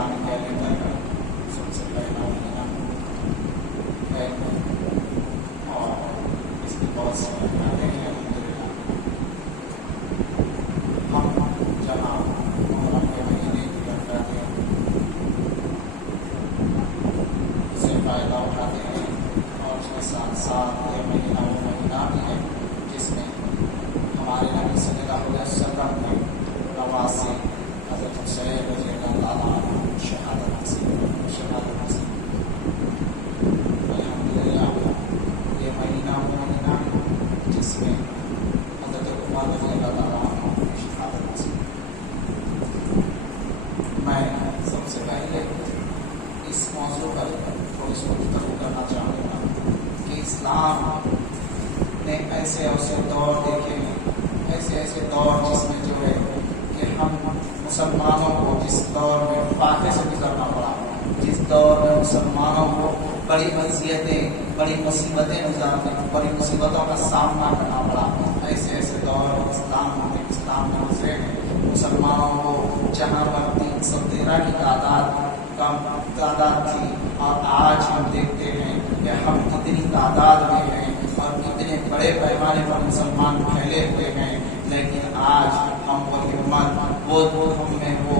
Islamic calendar کا سب سے پہلا مہینہ ہے اور اس کی بہت سی باتیں ہیں الحمدللہ. ہم جہاں محرم کے مہینے کی برکاتیں سے فائدہ اٹھاتے ہیں اور اس کے ساتھ ساتھ یہ مہینہ وہ مہینہ بھی ہے جس میں ہمارے نبی صلی اللہ علیہ وسلم نے نواسی حضرت حسین رضی اللہ تعالیٰ عنہ شہادت حاصل. الحمدللہ یہ مہینہ وہ مہینہ جس میں حضرت عمر رضی اللہ تعالیٰ عنہ کی شہادت حاصل. میں سب سے پہلے اس موضوع پر تھوڑی سی گفتگو کرنا چاہوں گا کہ اسلام نے ایسے دور دیکھے ہیں، ایسے دور جس میں جو ہے کہ ہم مسلمانوں کو جس دور میں فاقے سے گزرنا پڑا، جس دور میں مسلمانوں کو بڑی اذیتیں، بڑی مصیبتیں گزارنے، بڑی مصیبتوں کا سامنا کرنا پڑا، ایسے دور اسلام میں گزرے ہیں. مسلمانوں کو جہاں پر 313 کی کم تعداد تھی اور آج ہم دیکھتے ہیں کہ ہم کتنی تعداد میں ہیں اور کتنے بڑے پیمانے پر مسلمان پھیلے ہوئے ہیں، لیکن آج ہم وہ ہمت ہم میں وہ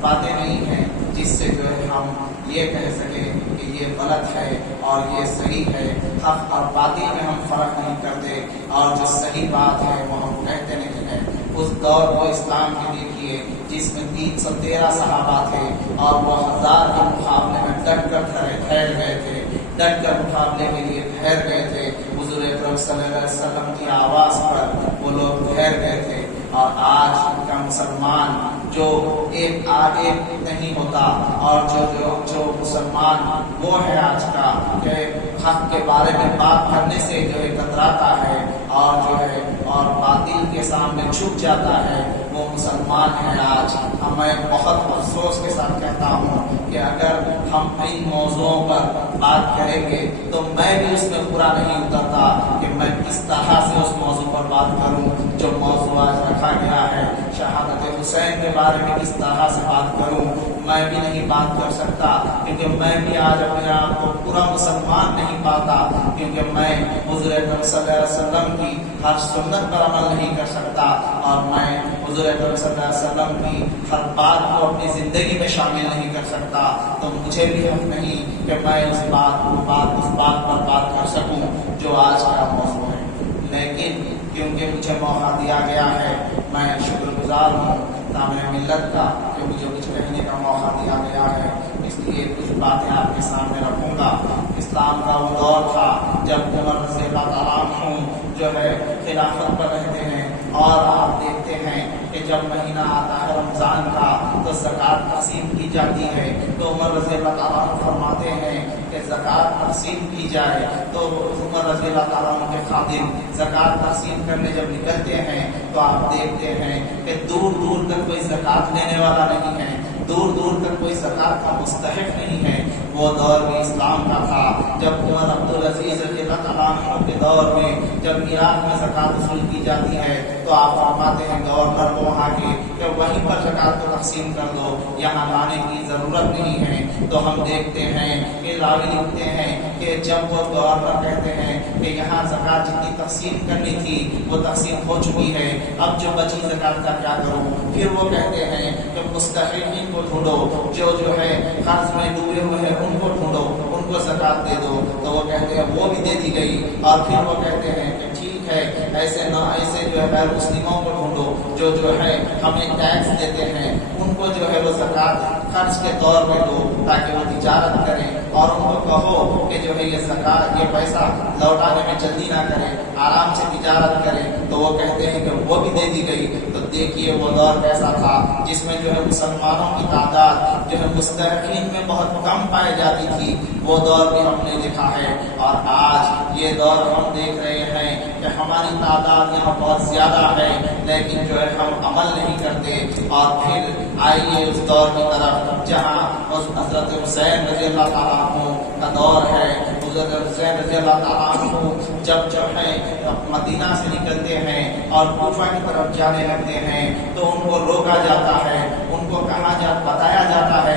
باتیں نہیں ہیں جس سے جو ہے ہم یہ کہہ سکیں کہ یہ غلط ہے اور یہ صحیح ہے. حق اور باطل میں ہم فرق نہیں کرتے اور جو صحیح بات ہے وہ ہم کہتے نہیں ہیں. اس دور کو اسلام کے دیکھیے جس میں 313 صحابہ تھے اور وہ 1000 کے مقابلے میں ڈٹ کر ٹھہر گئے تھے، ڈٹ کر مقابلے کے لیے ٹھہر گئے تھے. حضور اکرم صلی اللہ علیہ وسلم کی آواز پر وہ لوگ ٹھہر گئے تھے. اور آج کا مسلمان جو ایک آگے نہیں ہوتا اور جو مسلمان وہ ہے آج کا کہ حق کے بارے میں بات کرنے سے جو ہے کتراتا ہے اور جو ہے اور باطل کے سامنے جھک جاتا ہے، وہ مسلمان ہے آج. میں بہت افسوس کے ساتھ کہتا ہوں کہ اگر ہم ان موضوعوں پر بات کریں گے تو میں بھی اس میں پورا نہیں اترتا کہ میں کس طرح سے اس موضوع پر بات کروں جو موضوع آج رکھا گیا ہے. شہادت حسین کے بارے میں کس طرح سے بات کروں، میں بھی نہیں بات کر سکتا کیونکہ میں بھی آج اپنے آپ کو پورا مسلمان نہیں پاتا، کیونکہ میں حضور اکرم صلی اللہ علیہ وسلم کی ہر سنت پر عمل نہیں کر سکتا اور میں حضور اکرم صلی اللہ علیہ وسلم کی ہر بات کو اپنی زندگی میں شامل نہیں کر سکتا. تو مجھے بھی حق نہیں کہ میں اس بات پر بات کر سکوں جو آج کا موضوع ہے. لیکن کیونکہ مجھے موقع دیا گیا ہے، میں شکر گزار ہوں تامع ملت کا کہ مجھے کچھ کہنے کا موقع دیا گیا ہے. اس لیے کچھ باتیں آپ کے سامنے رکھوں گا. اسلام کا وہ دور تھا جب عمر رضی اللہ تعالیٰ عنہ جو ہے خلافت پر رہتے ہیں اور آپ دیکھتے ہیں کہ جب مہینہ آتا ہے رمضان کا تو زکوٰۃ تقسیم کی جاتی ہے. تو عمر رضی اللہ تعالیٰ عنہ فرماتے ہیں کہ زکوٰۃ تقسیم کی جائے. تو عمر رضی اللہ تعالیٰ عنہ کے خادم زکوٰۃ تقسیم کرنے جب نکلتے ہیں تو آپ دیکھتے ہیں کہ دور دور تک کوئی زکوٰۃ لینے والا نہیں ہے، دور دور تک کوئی زکوٰۃ کا مستحق نہیں ہے. وہ دور بھی اسلام کا تھا جب عمر عبدالعزیز رضی اللہ تعالیٰ عنہ کے دور میں جب عراق میں زکوٰۃ وصول کی جاتی ہے تو آپ فرماتے ہیں گورنر کو وہاں کے کہ وہیں پر زکوٰۃ کو تقسیم کر دو، یہاں لانے کی ضرورت نہیں ہے. تو ہم دیکھتے ہیں کہ راوی لکھتے ہیں کہ جب وہ گورنر کہتے ہیں کہ یہاں زکوٰۃ جتنی تقسیم کرنی تھی وہ تقسیم ہو چکی ہے، اب جو بچی زکوٰۃ کا کیا کروں. پھر وہ کہتے ہیں کہ مستحقین کو ڈھونڈو، جو ہے قرض میں ڈوبے ہوئے ہیں ان کو ڈھونڈو، ان کو زکوٰۃ دے دو. تو وہ کہتے ہیں وہ بھی دے دی گئی. اور پھر وہ کہتے ہیں کہ ٹھیک ہے ایسے جو ہے غیر مسلموں کو ڈھونڈو جو ہے ہمیں ٹیکس دیتے ہیں، ان کو جو ہے وہ زکوٰۃ خرچ کے طور پہ دو تاکہ وہ تجارت کریں، اور ان کو کہو کہ جو ہے یہ زکوٰۃ یہ پیسہ لوٹانے میں جلدی نہ کریں، آرام سے تجارت کریں. تو وہ کہتے ہیں کہ وہ بھی دے دی گئی. تو دیکھیے وہ دور کیسا تھا جس میں جو ہے مسلمانوں کی تعداد جو ہے مستحقین میں بہت کم پائی جاتی تھی. وہ دور بھی ہم نے دیکھا ہے اور آج یہ دور ہم دیکھ رہے ہیں کہ ہماری تعداد یہاں بہت زیادہ ہے لیکن جو ہے ہم عمل نہیں کرتے. اور پھر آئیے اس دور کی طرف جہاں حضرت حسین رضی اللہ تعالیٰ عنہ کا دور ہے. حضرت حسین رضی اللہ تعالیٰ عنہ جب ہے مدینہ سے نکلتے ہیں اور کوفہ کی طرف جانے لگتے ہیں تو ان کو روکا جاتا ہے، ان کو بتایا جاتا ہے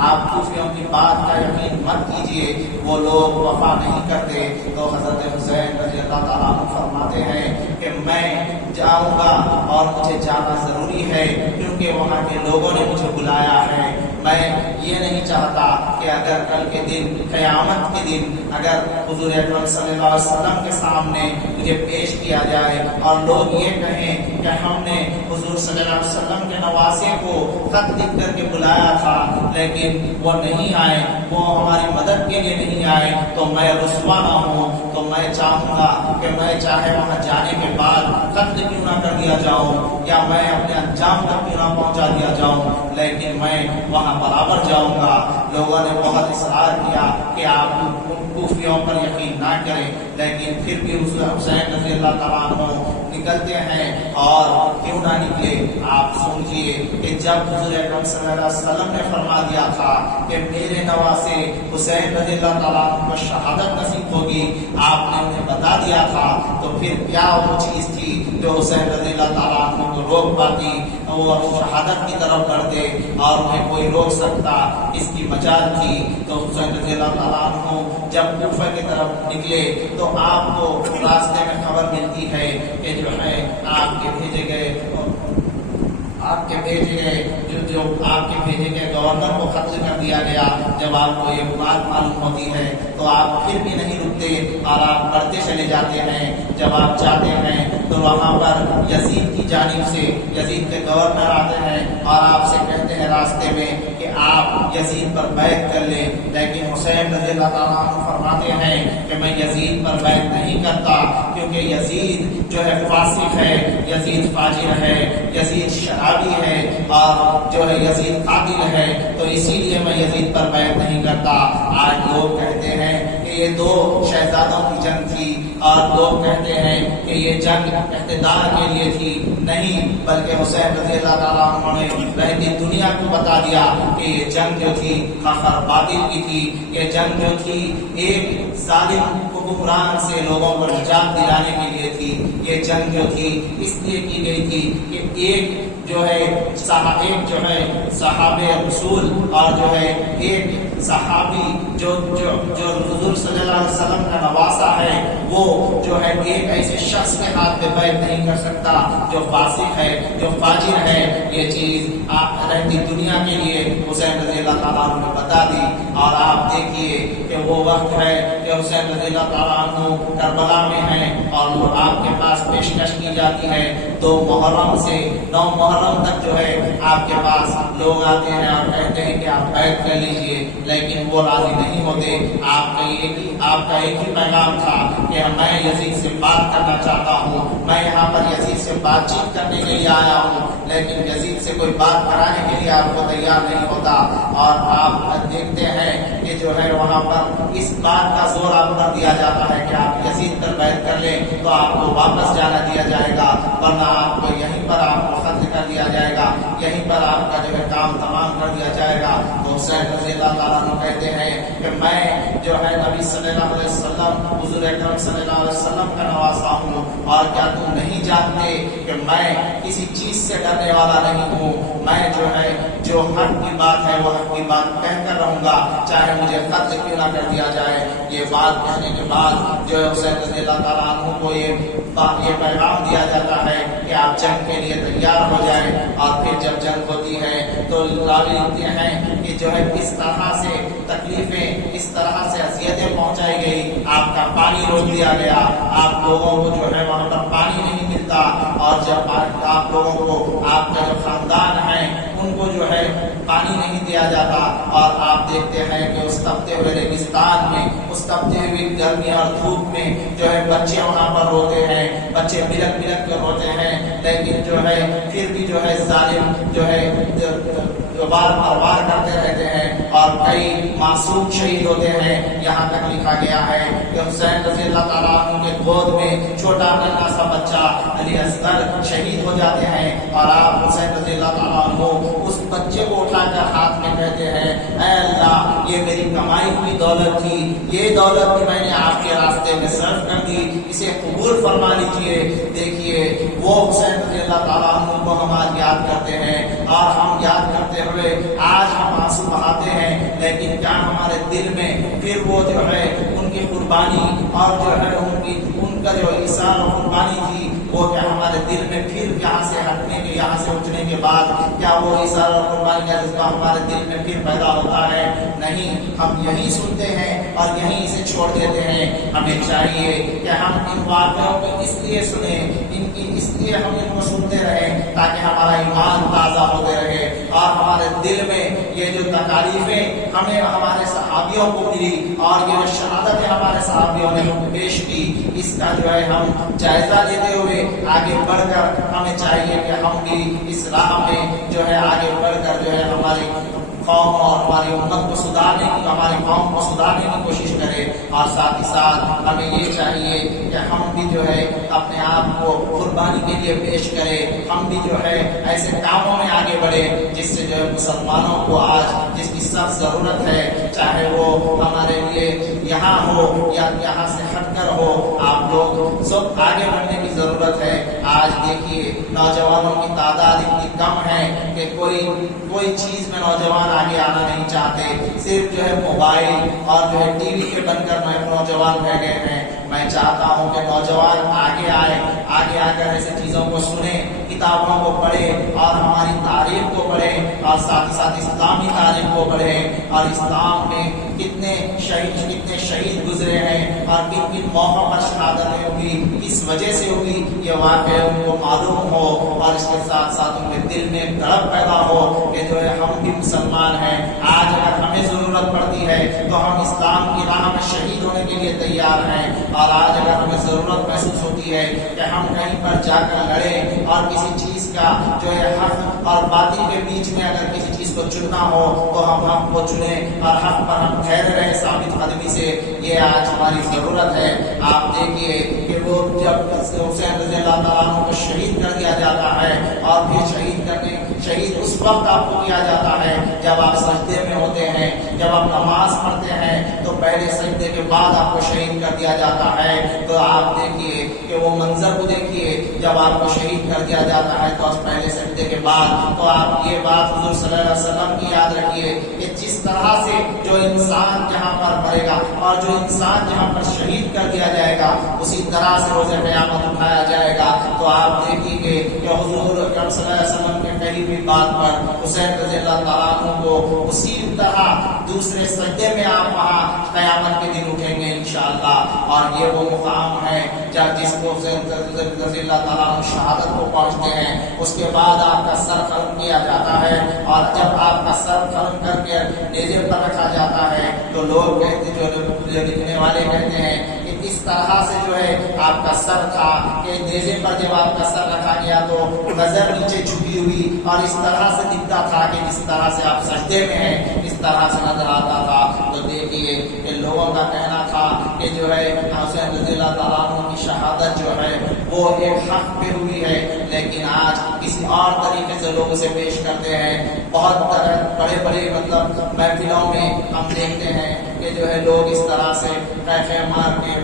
آپ کوفیوں کی بات کا یقین مت کیجیے، وہ لوگ وفا نہیں کرتے۔ تو حضرت حسین رضی اللہ تعالیٰ عنہ فرماتے ہیں کہ میں جاؤں گا اور مجھے جانا ضروری ہے، کیونکہ وہاں کے لوگوں نے مجھے بلایا ہے۔ میں یہ نہیں چاہتا کہ اگر کل کے دن، قیامت کے دن، اگر حضور اکرم صلی اللہ علیہ وسلم کے سامنے مجھے پیش کیا جائے اور لوگ یہ کہیں کہ ہم نے حضور صلی اللہ علیہ وسلم کے نواسے کو خط لکھ کر کے بلایا تھا لیکن وہ نہیں آئے، وہ ہماری مدد کے لیے نہیں آئے، تو میں رسوا نہ ہوں۔ تو میں چاہوں گا کہ میں چاہے وہاں جانے کے بعد قتل کیوں نہ کر دیا جاؤں یا میں اپنے انجام تک کیوں نہ پہنچا دیا جاؤں، لیکن میں وہاں برابر جاؤں گا۔ لوگوں نے بہت اصرار کیا کہ آپ کوفیوں پر یقین نہ کریں، لیکن پھر بھی حسین رضی اللہ تعالیٰ عنہ نکلتے ہیں، اور کیوں نہ نکلے، آپ سوچیے کہ جب حضور اکرم صلی اللہ علیہ وسلم نے فرما دیا تھا کہ میرے نواسے حسین رضی اللہ تعالیٰ عنہ کو شہادت نصیب ہوگی، آپ نے انہیں بتا دیا تھا، تو پھر کیا وہ چیز تھی جو حسین رضی اللہ تعالیٰ عنہ کو روک پاتی؟ وہ شہادت کی طرف بڑھتے اور انہیں کوئی روک سکتا، اس کی مجال تھی۔ تو حسین رضی اللہ تعالیٰ عنہ جب کوفہ کی طرف نکلے تو آپ کو راستے میں خبر ملتی ہے کہ جو ہے آپ کے بھیجے گئے گورنر کو قتل کر دیا گیا۔ جب آپ کو یہ بات معلوم ہوتی ہے تو آپ پھر بھی نہیں رکتے اور آپ بڑھتے چلے جاتے ہیں۔ جب آپ جاتے ہیں تو وہاں پر یزید کی جانب سے یزید کے گورنر آتے ہیں اور آپ سے کہتے ہیں راستے میں کہ آپ یزید پر بیعت کر لیں، لیکن حسین رضی اللہ تعالیٰ عنہ فرماتے ہیں کہ میں یزید پر بیعت نہیں کرتا، کیونکہ یزید جو ہے فاسق ہے، یزید فاجر ہے، یزید شرابی ہے، اور جو ہے یزید قاتل ہے، تو اسی لیے میں یزید پر بیعت نہیں کرتا۔ آج لوگ کہتے ہیں کہ یہ دو شہزادوں کی جنگ تھی، اور لوگ کہتے ہیں کہ یہ جنگ اقتدار کے لیے تھی، نہیں، بلکہ حسین رضی اللہ تعالیٰ عنہ نے رہتی دنیا کو بتا دیا کہ یہ جنگ جو تھی خاصر باطل کی تھی، یہ جنگ جو تھی ایک ظالم حکمران سے لوگوں کو نجات دلانے کے لیے تھی، یہ جنگ جو تھی اس لیے کی گئی تھی کہ ایک جو ہے صحابہ رسول اور جو ہے ایک صحابی جو حضور صلی اللہ علیہ وسلم کا نواسا ہے، وہ جو ہے ایک ایسے شخص کے ہاتھ پہ بیعت نہیں کر سکتا جو فاسق ہے، جو فاجر ہے۔ یہ چیز رہتی دنیا کے لیے حسین رضی اللہ تعالیٰ عنہ نے بتا دی، اور آپ دیکھیے کہ وہ وقت ہے کہ حسین رضی اللہ تعالیٰ عنہ کربلا میں ہیں اور آپ کے پاس پیشکش کی جاتی ہے 2 محرم سے 9 محرم تک جو ہے آپ کے پاس لوگ آتے ہیں اور کہتے ہیں کہ آپ بیعت کر لیجئے، لیکن وہ راضی نہیں ہوتے۔ آپ کا ایک ہی پیغام تھا کہ میں یزید سے بات کرنا چاہتا ہوں، میں یہاں پر یزید سے بات چیت کرنے کے لیے آیا ہوں، لیکن یزید سے کوئی بات کرانے کے لیے آپ کو تیار نہیں ہوتا۔ اور آپ دیکھتے ہیں کہ جو ہے وہاں پر اس بات کا زور آپ پر دیا جاتا ہے کہ آپ یزید پر بیعت کر لیں تو آپ کو واپس جانا دیا جائے گا، ورنہ آپ کو یہیں پر آپ کو قتل کر دیا جائے گا، یہیں پر آپ کا جو ہے کام تمام کر دیا جائے گا۔ تو حسین رضی اللہ تعالیٰ عنہ کہتے ہیں کہ میں جو ہے نبی صلی اللہ علیہ وسلم، حضور اکرم صلی اللہ علیہ وسلم کا نواسا ہوں، اور کیا تم نہیں جانتے کہ میں کسی چیز سے ڈرنے والا نہیں ہوں؟ میں جو حق کی بات ہے وہ حق کی بات کہہ کر رہوں گا، چاہے مجھے قتل کیوں نہ کر دیا جائے۔ یہ بات کہنے کے بعد جو ہے حسین رضی اللہ تعالیٰ عنہ کو یہ پیغام دیا جاتا ہے کہ آپ جنگ کے لیے تیار ہو جائیں۔ اور پھر جب جنگ ہوتی ہے تو راوی لکھتے ہیں کہ جو ہے اس طرح سے تکلیفیں، اس طرح سے اذیتیں پہنچائی گئی، آپ کا پانی روک دیا گیا، آپ لوگوں کو جو ہے وہاں پر پانی نہیں ملتا، اور جب آپ لوگوں کو آپ کا جو خاندان ہے ان کو جو ہے پانی نہیں دیا جاتا، اور آپ دیکھتے ہیں کہ اس تپتے ہوئے ریگستان میں، اس تپتے ہوئے گرمی اور دھوپ میں جو ہے بچے وہاں پر روتے ہیں، بچے بلک بلک کر روتے ہیں، لیکن جو ہے پھر بھی جو ہے ظالم جو ہے بار بار کرتے رہتے ہیں، اور کئی معصوم شہید ہوتے ہیں۔ یہاں تک لکھا گیا ہے کہ حسین رضی اللہ تعالیٰ عنہ کے گود میں چھوٹا ننھا سا بچہ علی اصغر شہید ہو جاتے ہیں، اور آپ حسین رضی اللہ تعالیٰ عنہ اس بچے کو اٹھا کر ہاتھ میں کہتے ہیں اے اللہ، یہ میری کمائی ہوئی دولت تھی، یہ دولت بھی میں نے آپ کے راستے میں صرف کر دی، اسے قبول فرما لیجیے۔ دیکھیے وہ حسین رضی اللہ تعالیٰ عنہ کو ہم آج یاد کرتے ہیں، اور ہم یاد کرتے ہوئے آج ہم آنسو بہاتے ہیں، لیکن کیا ہمارے دل میں پھر وہ جو ہے ان کی قربانی اور جو ہے ان کا جو ایثار و قربانی تھی وہ کیا ہمارے دل میں پھر یہاں سے ہٹنے کے یہاں سے اٹھنے کے بعد کیا وہ ایثار اور قربانی کا جذبہ ہمارے دل میں پھر پیدا ہوتا ہے؟ نہیں، ہم یہی سنتے ہیں اور یہیں سے چھوڑ دیتے ہیں۔ ہمیں چاہیے کہ ہم ان واقعوں کو اس لیے سنیں، اس لیے ہم ان کو سنتے رہیں تاکہ ہمارا ایمان تازہ ہوتے رہے اور ہمارے دل میں یہ جو تکالیفیں ہمیں ہمارے صحابیوں کو ملی اور یہ جو شہادتیں ہمارے صحابیوں نے پیش کی، اس کا جو ہے ہم جائزہ لیتے ہوئے آگے بڑھ کر ہمیں چاہیے کہ ہم بھی اس راہ میں جو ہے آگے بڑھ کر جو ہے ہماری قوم اور ہماری امت کو سدھارنے کی، ہماری قوم کو سدھارنے کی کوشش کرے، اور ساتھ ہی ساتھ ہمیں یہ چاہیے کہ ہم بھی جو ہے اپنے آپ کو قربانی کے لیے پیش کرے، ہم بھی جو ہے ایسے کاموں میں آگے بڑھے جس سے جو ہے مسلمانوں کو آج جس کی سخت ضرورت ہے، چاہے وہ ہمارے لیے یہاں ہو یا یہاں سے ہٹ کر ہو، آپ لوگ سب آگے بڑھنے کی ضرورت ہے۔ آج دیکھیے نوجوانوں کی تعداد اتنی کم ہے کہ کوئی چیز میں نوجوان آگے آنا نہیں چاہتے، صرف جو ہے موبائل اور جو ہے ٹی وی کے بن کر نوجوان رہ گئے ہیں۔ میں چاہتا ہوں کہ نوجوان آگے آئے، آگے آ کر ایسے چیزوں کو سنیں، کتابوں کو پڑھے اور ہماری تاریخ کو پڑھے اور ساتھ ہی ساتھ اسلامی تاریخ کو پڑھے اور اسلام میں کتنے شہید گزرے ہیں اور کن کن موقعوں پر شہادتیں ہوئی، کس وجہ سے ہوئی، یہ واقعہ ان کو معلوم ہو اور اس کے ساتھ ساتھ ان کے دل میں ایک تڑپ پیدا ہو کہ جو ہے ہم بھی مسلمان ہیں۔ آج اگر ہمیں ضرورت پڑتی ہے تو ہم اسلام کی راہ میں شہید ہونے کے لیے تیار ہیں، اور آج اگر ہمیں ضرورت محسوس ہوتی ہے کہ ہم کہیں پر جا کر لڑیں اور کسی چیز کا جو ہے حق اور باطل کے بیچ میں اگر کسی چیز کو چننا ہو تو ہم حق کو چنیں اور حق پر ہم ٹھہرے رہیں ثابت قدمی سے، یہ آج ہماری ضرورت ہے۔ آپ دیکھیے کہ وہ جب حسین رضی اللہ تعالیٰ عنہ کو شہید کر دیا جاتا ہے اور پھر شہید اس وقت آپ کو کیا جاتا ہے جب آپ سجدے میں ہوتے ہیں، جب آپ نماز پڑھتے ہیں تو پہلے سجدے کے بعد آپ کو شہید کر دیا جاتا ہے۔ تو آپ دیکھیے کہ وہ منظر کو دیکھیے، جب آپ کو شہید کر دیا جاتا ہے تو پہلے سجدے کے بعد، تو آپ یہ بات حضور صلی اللہ علیہ وسلم کی یاد رکھیے کہ جس طرح سے جو انسان جہاں پر مرے گا اور جو انسان جہاں پر شہید کر دیا جائے گا اسی طرح سے روز قیامت اٹھایا جائے گا۔ تو آپ دیکھیں گے کہ حضور اکرم صلی اللہ علیہ وسلم کے کہی ہوئی بات پر حسین رضی اللہ تعالیٰ عنہ کو اسی طرح دوسرے سجدے میں آپ وہاں قیامت کے دن اٹھیں گے انشاءاللہ، اور یہ وہ مقام ہے جس کو حسین رضی اللہ تعالیٰ عنہ شہادت کو پہنچتے ہیں۔ اس کے بعد آپ کا سر قلم کیا جاتا ہے، اور جب آپ کا سر قلم کر کے نیزے پر رکھا جاتا ہے تو لوگ کہتے، جو لکھنے والے کہتے ہیں کہ اس طرح سے جو ہے آپ کا سر تھا کہ نیزے پر جب آپ کا سر رکھا گیا تو نظر نیچے جھکی ہوئی اور اس طرح سے دکھتا تھا کہ جس طرح سے آپ سجدے میں ہیں اس طرح سے نظر آتا تھا۔ تو دیکھیے کہ لوگوں کا کہنا تھا کہ جو ہے حسین رضی اللہ تعالیٰ عنہ کی شہادت جو ہے وہ ایک حق پہ ہوئی ہے، لیکن آج کسی اور طریقے سے لوگ اسے پیش کرتے ہیں۔ بہت بڑے بڑے محفلوں میں ہم دیکھتے ہیں کہ جو ہے لوگ اس طرح سے مار کے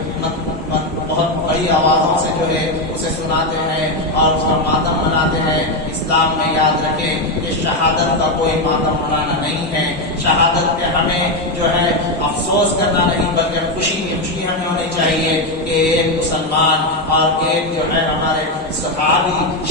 بہت بڑی آوازوں سے جو ہے اسے سناتے ہیں اور اس کا ماتم مناتے ہیں۔ اسلام میں یاد رکھیں کہ شہادت کا کوئی ماتم منانا نہیں ہے، شہادت پہ ہمیں جو ہے افسوس کرنا نہیں بلکہ خوشی ہمیں ہونی چاہیے کہ ایک مسلمان اور ایک جو ہے ہمارے صحابی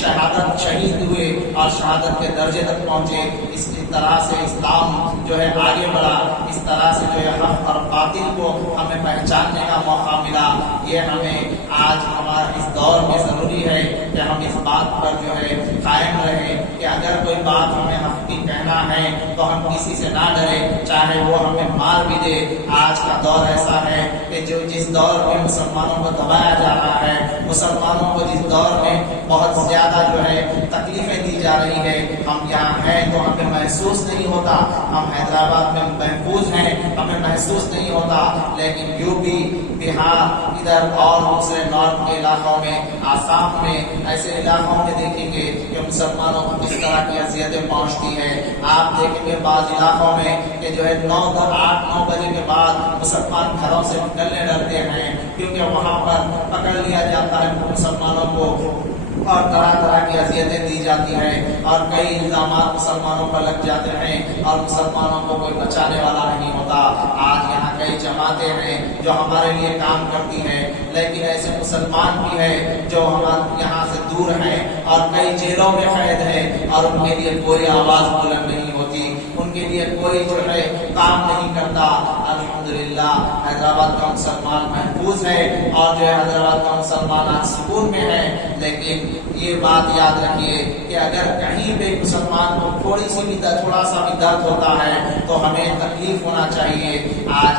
شہید ہوئے اور شہادت کے درجے تک پہنچے۔ اس طرح سے اسلام جو ہے آگے بڑھا، اس طرح سے جو ہے حق اور باطل کو ہمیں پہچاننے کا موقع ملا۔ یہ ہمیں آج ہمارے اس دور میں ضروری ہے کہ ہم اس بات پر جو ہے قائم رہیں کہ اگر کوئی بات ہمیں حق کی کہنا ہے تو ہم کسی سے نہ ڈریں، چاہے وہ ہمیں مار بھی دے۔ آج کا دور ایسا ہے کہ جس دور میں مسلمانوں کو دبایا جا رہا ہے، مسلمانوں کو جس دور میں بہت زیادہ جو ہے تکلیفیں دی جا رہی ہے، ہم یہاں ہیں تو ہمیں محسوس نہیں ہوتا، ہم حیدرآباد میں محفوظ ہیں ہمیں محسوس نہیں ہوتا، لیکن یو پی، بہار، ادھر اور دوسرے نارتھ کے علاقوں میں، آسام میں، ایسے علاقوں میں دیکھیں گے کہ مسلمانوں کو کس طرح کی اذیتیں پہنچتی ہیں۔ آپ دیکھیں گے بعض علاقوں میں کہ جو ہے 8-9 بجے کے بعد مسلمان گھروں سے نکلنے ڈرتے ہیں کیونکہ وہاں پر پکڑ لیا جاتا ہے مسلمانوں کو اور طرح طرح کی اذیتیں دی جاتی ہیں اور کئی الزامات مسلمانوں پر لگ جاتے ہیں اور مسلمانوں کو کوئی بچانے والا نہیں ہوتا. آج یہاں کئی جماعتیں ہیں جو ہمارے لیے کام کرتی ہیں، لیکن ایسے مسلمان بھی ہیں جو ہمارے یہاں سے دور ہیں اور کئی جیلوں میں قید ہیں اور ان کے لیے کوئی آواز بلند نہیں ہوتی، ان کے لیے کوئی جو ہے کام نہیں کرتا. الحمدللہ حیدرآباد کا مسلمان محفوظ ہے اور جو ہے حیدرآباد کا مسلمان آج سکون میں ہے. لیکن یہ بات یاد رکھیے کہ اگر کہیں پہ مسلمان کو تھوڑا سا بھی درد ہوتا ہے تو ہمیں تکلیف ہونا چاہیے. آج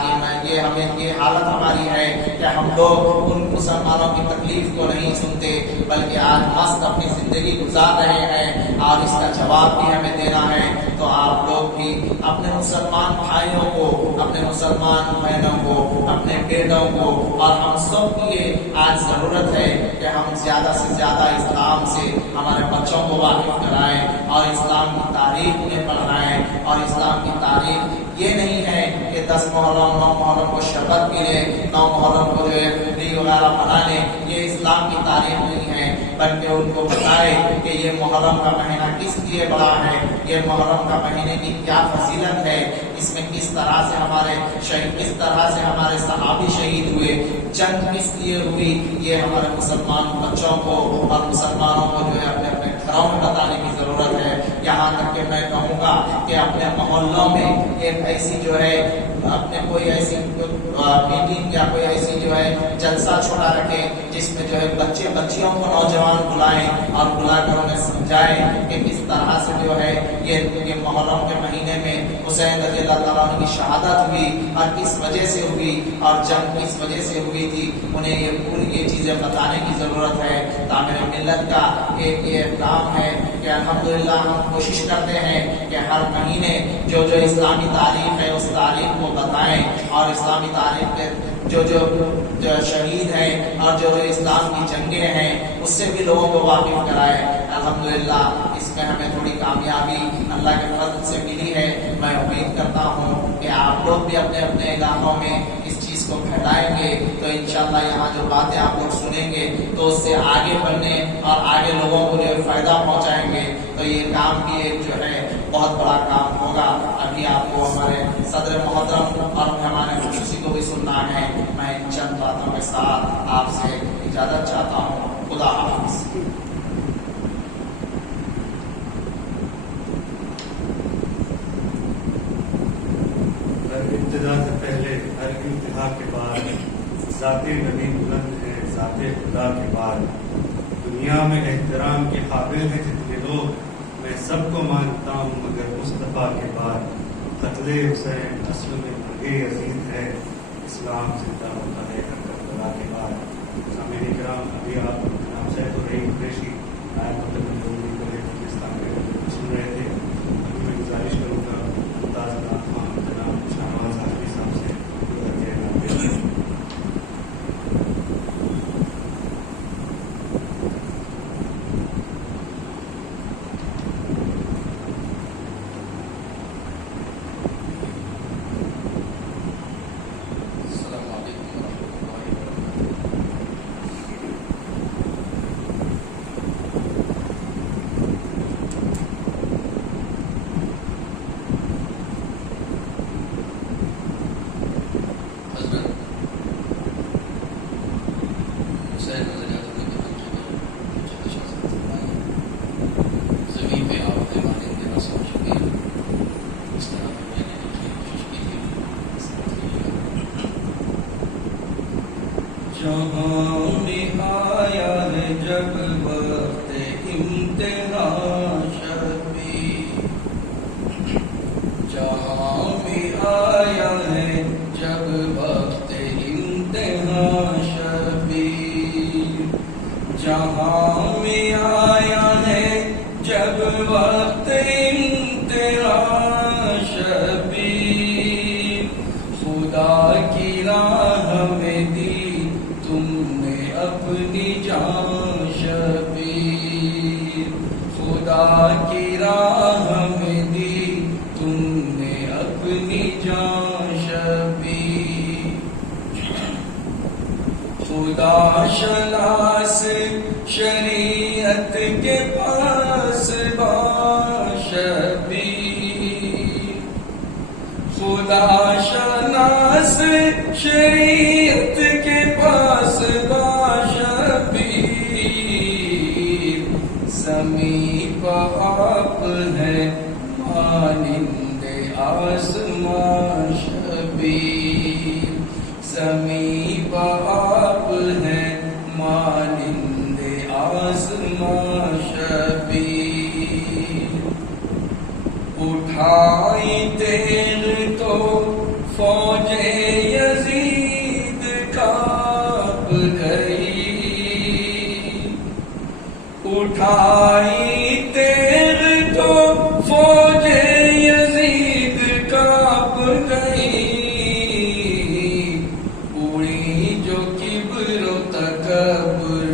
یہ حالت ہماری ہے کہ ہم لوگ ان مسلمانوں کی تکلیف کو نہیں سنتے بلکہ آج مست اپنی زندگی گزار رہے ہیں اور اس کا جواب بھی ہمیں دینا ہے. تو آپ لوگ بھی اپنے مسلمان بھائیوں کو، اپنے مسلمان بہنوں کو، اپنے بیٹوں کو اور ہم سب کی آج ضرورت ہے کہ ہم زیادہ سے زیادہ اسلام سے ہمارے بچوں کو واقف کرائیں اور اسلام کی تاریخ انہیں پڑھائیں. اور اسلام کی تاریخ یہ نہیں ہے کہ 10 محرم 9 محرم کو شربت پی لیں، 9 محرم کو جو ہے کھجوری وغیرہ بنا لیں. یہ اسلام کی تاریخ نہیں ہے، بلکہ ان کو بتائے کہ یہ محرم کا مہینہ کس لیے بڑا ہے، یہ محرم کا مہینے کی کیا فضیلت ہے، اس میں کس طرح سے ہمارے صحابی شہید ہوئے، جنگ کس لیے ہوئی. یہ ہمارے مسلمان بچوں کو اور مسلمانوں کو جو ہے اپنے اپنے گھروں میں بتانے کی ضرورت ہے. یہاں تک کہ میں کہوں گا کہ اپنے محلوں میں ایک ایسی جو ہے اپنے کوئی ایسی میٹنگ یا کوئی ایسی جو ہے جلسہ چھوٹا رکھے جس میں جو ہے بچے بچیوں کو نوجوان بلائیں اور بلا کر انہیں سمجھائیں کہ کس طرح سے جو ہے یہ محرم کے مہینے میں حسین رضی اللہ تعالیٰ عنہ کی شہادت ہوئی اور کس وجہ سے ہوئی اور جنگ کس وجہ سے ہوئی تھی. انہیں یہ پوری چیزیں بتانے کی ضرورت ہے. تعمیر ملت کا ایک یہ کام ہے کہ الحمدللہ ہم کوشش کرتے ہیں کہ ہر مہینے جو اسلامی تاریخ ہے اس تاریخ کو بتائیں اور اسلامی تاریخ کے جو شہید ہیں اور جو اسلام کی جنگیں ہیں اس سے بھی لوگوں کو واقف کرائیں. الحمدللہ اس میں ہمیں تھوڑی کامیابی اللہ کے فضل سے ملی ہے. میں امید کرتا ہوں کہ آپ لوگ بھی اپنے اپنے علاقوں میں اس چیز کو پھیلائیں گے تو انشاءاللہ یہاں جو باتیں آپ لوگ سنیں گے تو اس سے آگے بڑھنے اور آگے لوگوں کو جو فائدہ پہنچائیں گے. تو یہ کام بھی ایک جو ہے بہت بڑا کام ہوگا. ابھی آپ کو ہمارے صدر محترم اور ہمارے خصوصی کو بھی سننا ہے. میں ان چند باتوں کے ساتھ آپ سے اجازت چاہتا ہوں. خدا حافظ. ابتدا سے پہلے ہر انتہا کے بعد ذات نبی بلند ہے، ذات خدا کے بعد دنیا میں احترام کے قابل ہے جتنے لوگ، میں سب کو مانتا ہوں مگر مصطفیٰ کے بعد قتل حسین اصل میں بھگے عزیز ہے، اسلام زندہ ہوتا ہے کربلا کے بعد. سامعین کرام، ابھی آپ جناب صاحب الرحیم قریشی آیت المجید کو پاکستان میں سن رہے تھے. میں گزارش کروں گا ممتاز نام جناب شاہنواز حافظ صاحب سے جہاں میں آیا ہے جب وقت امتحان شبی، جہاں میں آیا ہے جب وقت امتحان شبی، جہاں میں آیا ہے جب وقت امتحان شبی، خدا کی راہ میں دی تم نے اپنی جان شبیر، خدا کی راہ میں دی تم نے اپنی جان شبیر. خدا شناس شریعت جنت کے پاس باشبیر، خدا شناس شریعت کے پاس باشبیر، سمیپ آپ ہے مانند آسمان شبیر، سمیپ آپ ہے مانند آسمان شبیر، اٹھائی تیر تو فوج یزید کانپ گئی، اٹھائی تیر تو فوج یزید کانپ گئی، اڑی جو کبر و تکبر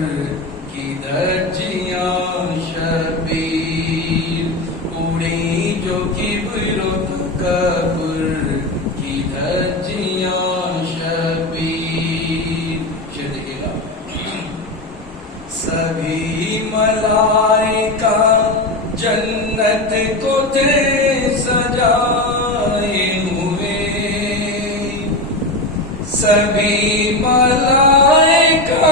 کی دھجیاں شبیر، اڑی جو کبر و تکبر کی دھجیاں شبیر۔ شعر دیکھیے گا، سبھی ملائکہ جنت کو تھے سجائے ہوئے، سبھی ملائکہ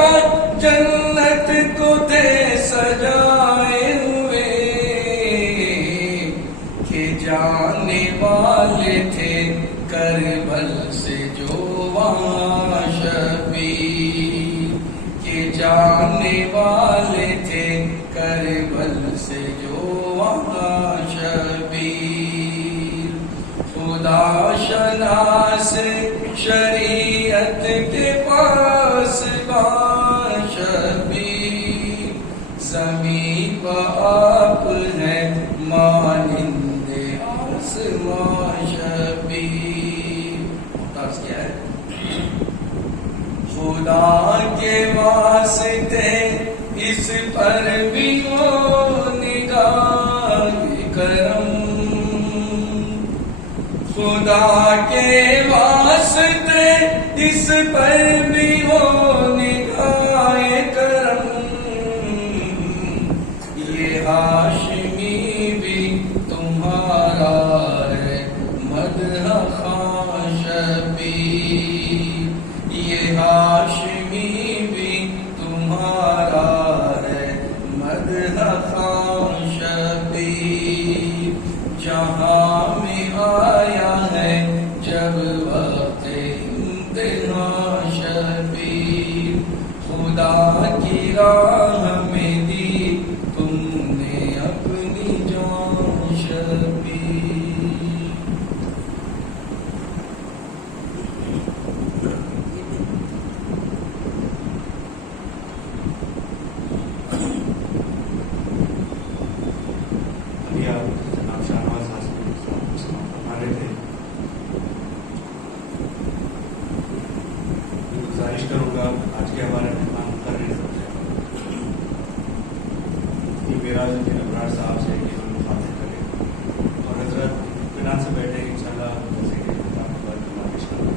جنت کو تھے سجائے ہوئے، کہ جانے والے تھے کربل سے جو وہاں شبیر، کہ جانے والے تھے کربل سے جو وہاں شبیر، خدا شناس شریعت کے پاس باشبیر، سمیپ آپ ہے مانند آسمان شبیر۔ ممتاز کیا ہے؟ خدا کے واسطے اس پر بھی ہو نگاہ کرم، خدا کے واسطے اس پر بھی ہو نگاہ کرم، یہ ہاشمی بھی تمہارا ہے مدح خواں شبیر، یہ ہاشمی بھی تمہارا ہے مدح خواں شبیر، جہاں میں آیا ہے جب وقت امتحان شبیر، خدا کی راہ میں دی تم نے اپنی جان شبیر۔ جناب شاہنواز حاصل ہمارے تھے، میں گزارش کروں گا آج کے ہمارے مہمان مقرر کہ میراج الدین ابرار صاحب سے کہ ہم مخاطب کریں، اور حضرت اطمینان سے بیٹھے ان شاء اللہ جیسے کہ پیش کریں۔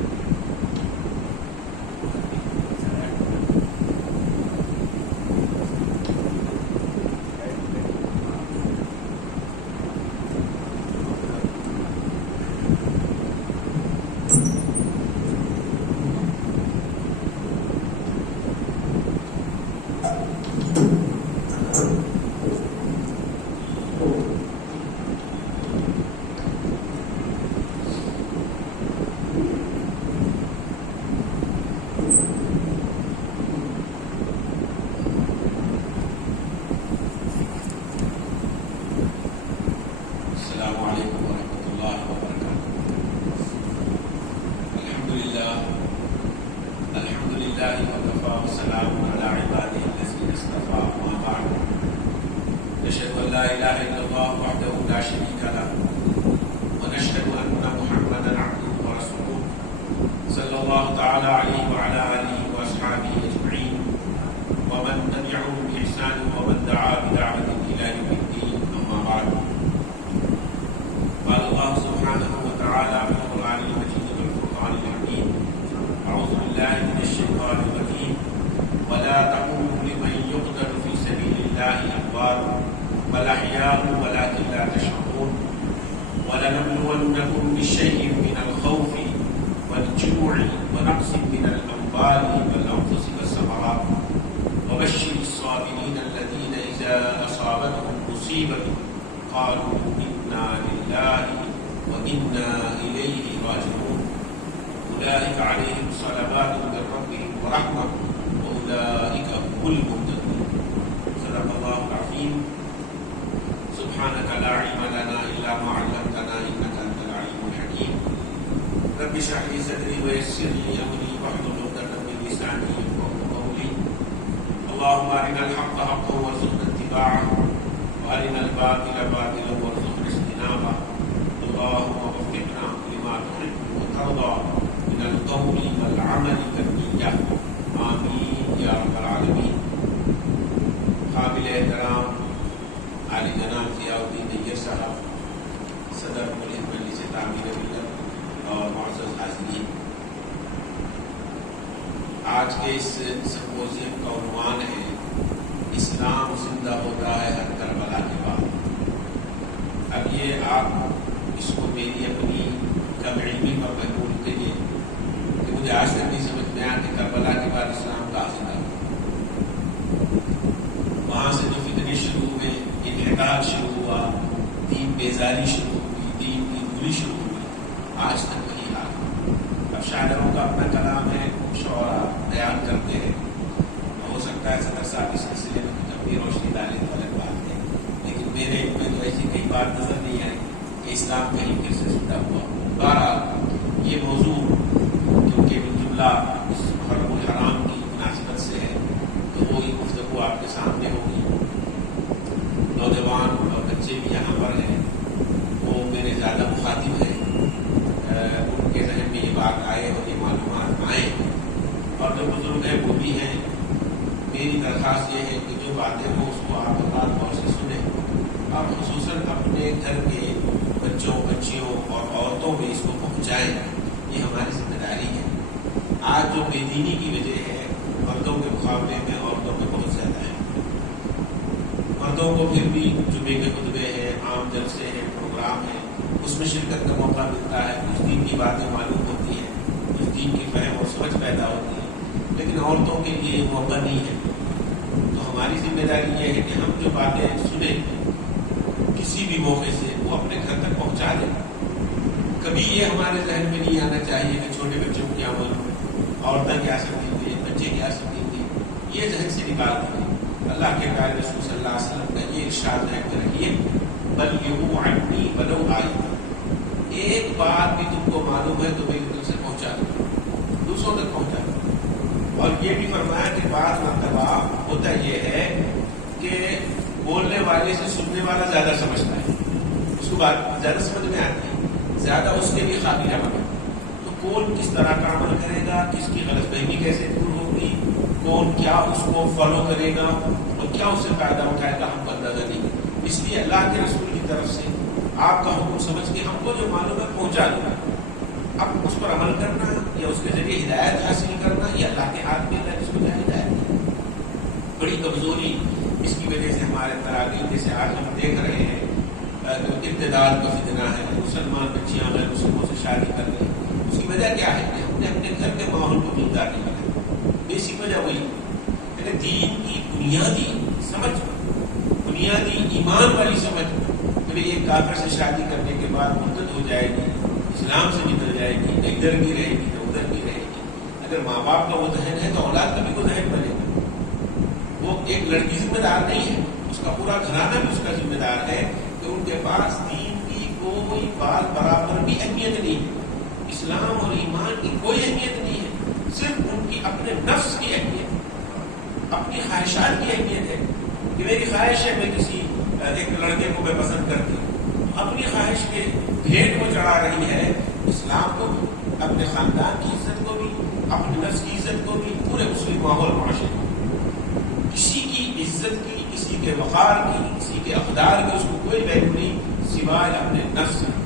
لا إله إلا الله وحده لا شريك له ونشهد أن محمدا عبده ورسوله صلى الله تعالى عليه وعلى آله وأصحابه أجمعين ومن تبعهم بإحسان ومن دعا بدعوته إلى يوم الدين أما بعد قال الله سبحانه وتعالى في القرآن المجيد والفرقان الحميد أعوذ بالله من الشيطان الرجيم ولا تقولوا لمن يقتل في سبيل الله بل أحياء ولكن لا تشعرون ولنبلونكم بشيء من الخوف والجوع ونقص من الأموال والأنفس والثمرات وبشر الصابرين الذين إذا أصابتهم مصيبة قالوا إنا لله وإنا إليه راجعون أولئك عليهم صلوات من ربهم ورحمة وأولئك هم المهتدون صدق الله العظيم سبحانك لا علم لنا إلا ما علمتنا إنك أنت العليم الحكيم رب اشرح لي صدري ويسر لي أمري واحلل عقدة من لساني يفقهوا قولي اللهم أرنا الحق حقا وارزقنا اتباعه وأرنا الباطل باطلا وارزقنا اجتنابه اللهم وفقنا لما تحب وترضى من القول والعمل بالنية آمين يا رب العالمين قابل احترام علی جناب ضیاء الدین نیر صاحب صدر ملک مجلس تعمیر ملت اور معزز حاضرین، آج کے اس سمپوزیم کا عنوان ہے اسلام زندہ ہوتا ہے ہر کربلا کے بعد۔ اب یہ آپ اس کو میری اپنی کم علمی پر محمول کریے کہ مجھے آج تک نہیں سمجھ میں آیا کہ کربلا کے بعد اسلام کا زندہ ہوا۔ وہاں سے جو فتنے شروع ہوئے، انحطاط شروع ہوا، دین بیزاری شروع ہوئی، دین کی دوری شروع ہوئی، آج تک وہی حال۔ اب شاعروں کا اپنا کلام ہے، شعراء بیان کرتے ہیں، ہو سکتا ہے صدر صاحب اس سلسلے میں کچھ اپنی روشنی ڈالیں تو الگ بات ہے، لیکن میرے علم میں تو ایسی کئی بات نظر نہیں آئی کہ اسلام کہیں پھر سے زندہ ہوا۔ بہرحال یہ موضوع کیونکہ بالجملہ اس محرم الحرام کی مناسبت سے ہے تو وہی گفتگو آپ کے سامنے ہوگی۔ نوجوان اور بچے بھی یہاں پر ہیں، وہ میرے زیادہ مخاطب ہیں، ان کے ذہن میں یہ بات آئے اور یہ معلومات آئیں، اور جو بزرگ ہیں وہ بھی ہیں۔ میری درخواست یہ ہے کہ جو باتیں ہوں اس کو آپ بات غور سے سنیں اور خصوصاً اپنے گھر کے بچوں بچیوں اور عورتوں میں اس کو پہنچائیں، یہ ہماری ذمہ داری ہے۔ آج جو بے دینی کی وجہ ہے مردوں کے مقابلے میں عورتوں میں بہت زیادہ ہے۔ مردوں کو پھر بھی جمعے کے خطبے ہیں، عام جلسے ہیں، پروگرام ہیں، اس میں شرکت کا موقع ملتا ہے، کچھ دین کی باتیں معلوم ہوتی ہیں، کچھ دین کی فہم اور سمجھ پیدا ہوتی ہے، لیکن عورتوں کے لیے یہ موقع نہیں ہے۔ تو ہماری ذمہ داری یہ ہے کہ ہم جو باتیں سنیں کسی بھی موقع سے وہ اپنے گھر تک پہنچا دیں۔ کبھی یہ ہمارے ذہن میں نہیں آنا چاہیے کہ چھوٹے بچوں کو کیا معلوم، عورتیں کیا سکتی تھیں، بچے کیا سکتی تھیں، یہ ذہن سے نکال دیں۔ اللہ کے قائد رسول صلی اللہ علیہ وسلم کا یہ ارشاد ہے کہ رہیے بلغوا عنی ولو آیۃ، ایک بات بھی تم کو معلوم ہے تو میری طرف سے پہنچا دو، دوسروں تک پہنچا دو۔ اور یہ بھی فرمایا کہ بعض مرتبہ ہوتا یہ ہے کہ بولنے والے سے سننے والا زیادہ سمجھتا ہے، اس کو بات زیادہ سمجھ میں آتی ہے، زیادہ اس کے لیے قابل عمل ہے۔ تو کون کس طرح کا عمل کرے گا، کس کی غلط فہمی کیسے دور ہوگی، کون کیا اس کو فالو کرے گا اور کیا اس سے فائدہ اٹھائے گا، ہم کو اندازہ نہیں۔ اس لیے اللہ کے رسول کی طرف سے آپ کا حکم سمجھ کے ہم کو جو معلوم ہے پہنچا دو۔ اب اس پر عمل کرنا یا اس کے ذریعے ہدایت حاصل کرنا یہ اللہ کے ہاتھ میں ہے، جس کو چاہے ہدایت ہے۔ بڑی کمزوری اس کی وجہ سے ہمارے تراغیب جیسے آج ہم دیکھ رہے ہیں ابتداء کا فتنہ ہے، مسلمان بچیاں ہیں مسلموں سے شادی کر رہے ہیں۔ اس کی وجہ کیا ہے کہ ہم نے اپنے گھر کے ماحول کو ملتا نہیں بنا۔ بیسک وجہ وہی ہے، دین کی بنیادی سمجھ، بنیادی ایمان والی سمجھ کہ ایک کافر سے شادی کرنے کے بعد مرتد ہو جائے گی، اسلام سے نکل جائے گی، نہ ادھر بھی رہے گی نہ ادھر بھی رہے گی۔ اگر ماں باپ کا وہ ذہن ہے تو اولاد کا بھی وہ ذہن بنے گا۔ وہ ایک لڑکی ذمہ دار نہیں ہے، اس کا پورا گھرانہ بھی اس کا ذمہ دار ہے کہ ان کے پاس دین کی کوئی بات برابر بھی اہمیت نہیں ہے، اسلام اور ایمان کی کوئی اہمیت نہیں ہے، صرف ان کی اپنے نفس کی اہمیت، اپنی خواہشات کی اہمیت ہے کہ میری خواہش ہے میں کسی ایک لڑکے کو میں پسند کرتی ہوں، اپنی خواہش کے بھیٹ کو چڑھا رہی ہے اسلام کو بھی، اپنے خاندان کی عزت کو بھی، اپنے نفس کی عزت کو بھی، پورے مسلم ماحول معاشرے کو۔ کسی کی عزت کی، کسی کے وقار کی، کسی کے اقدار کی اس کو کوئی ویلیو نہیں سوائے اپنے نفس کا۔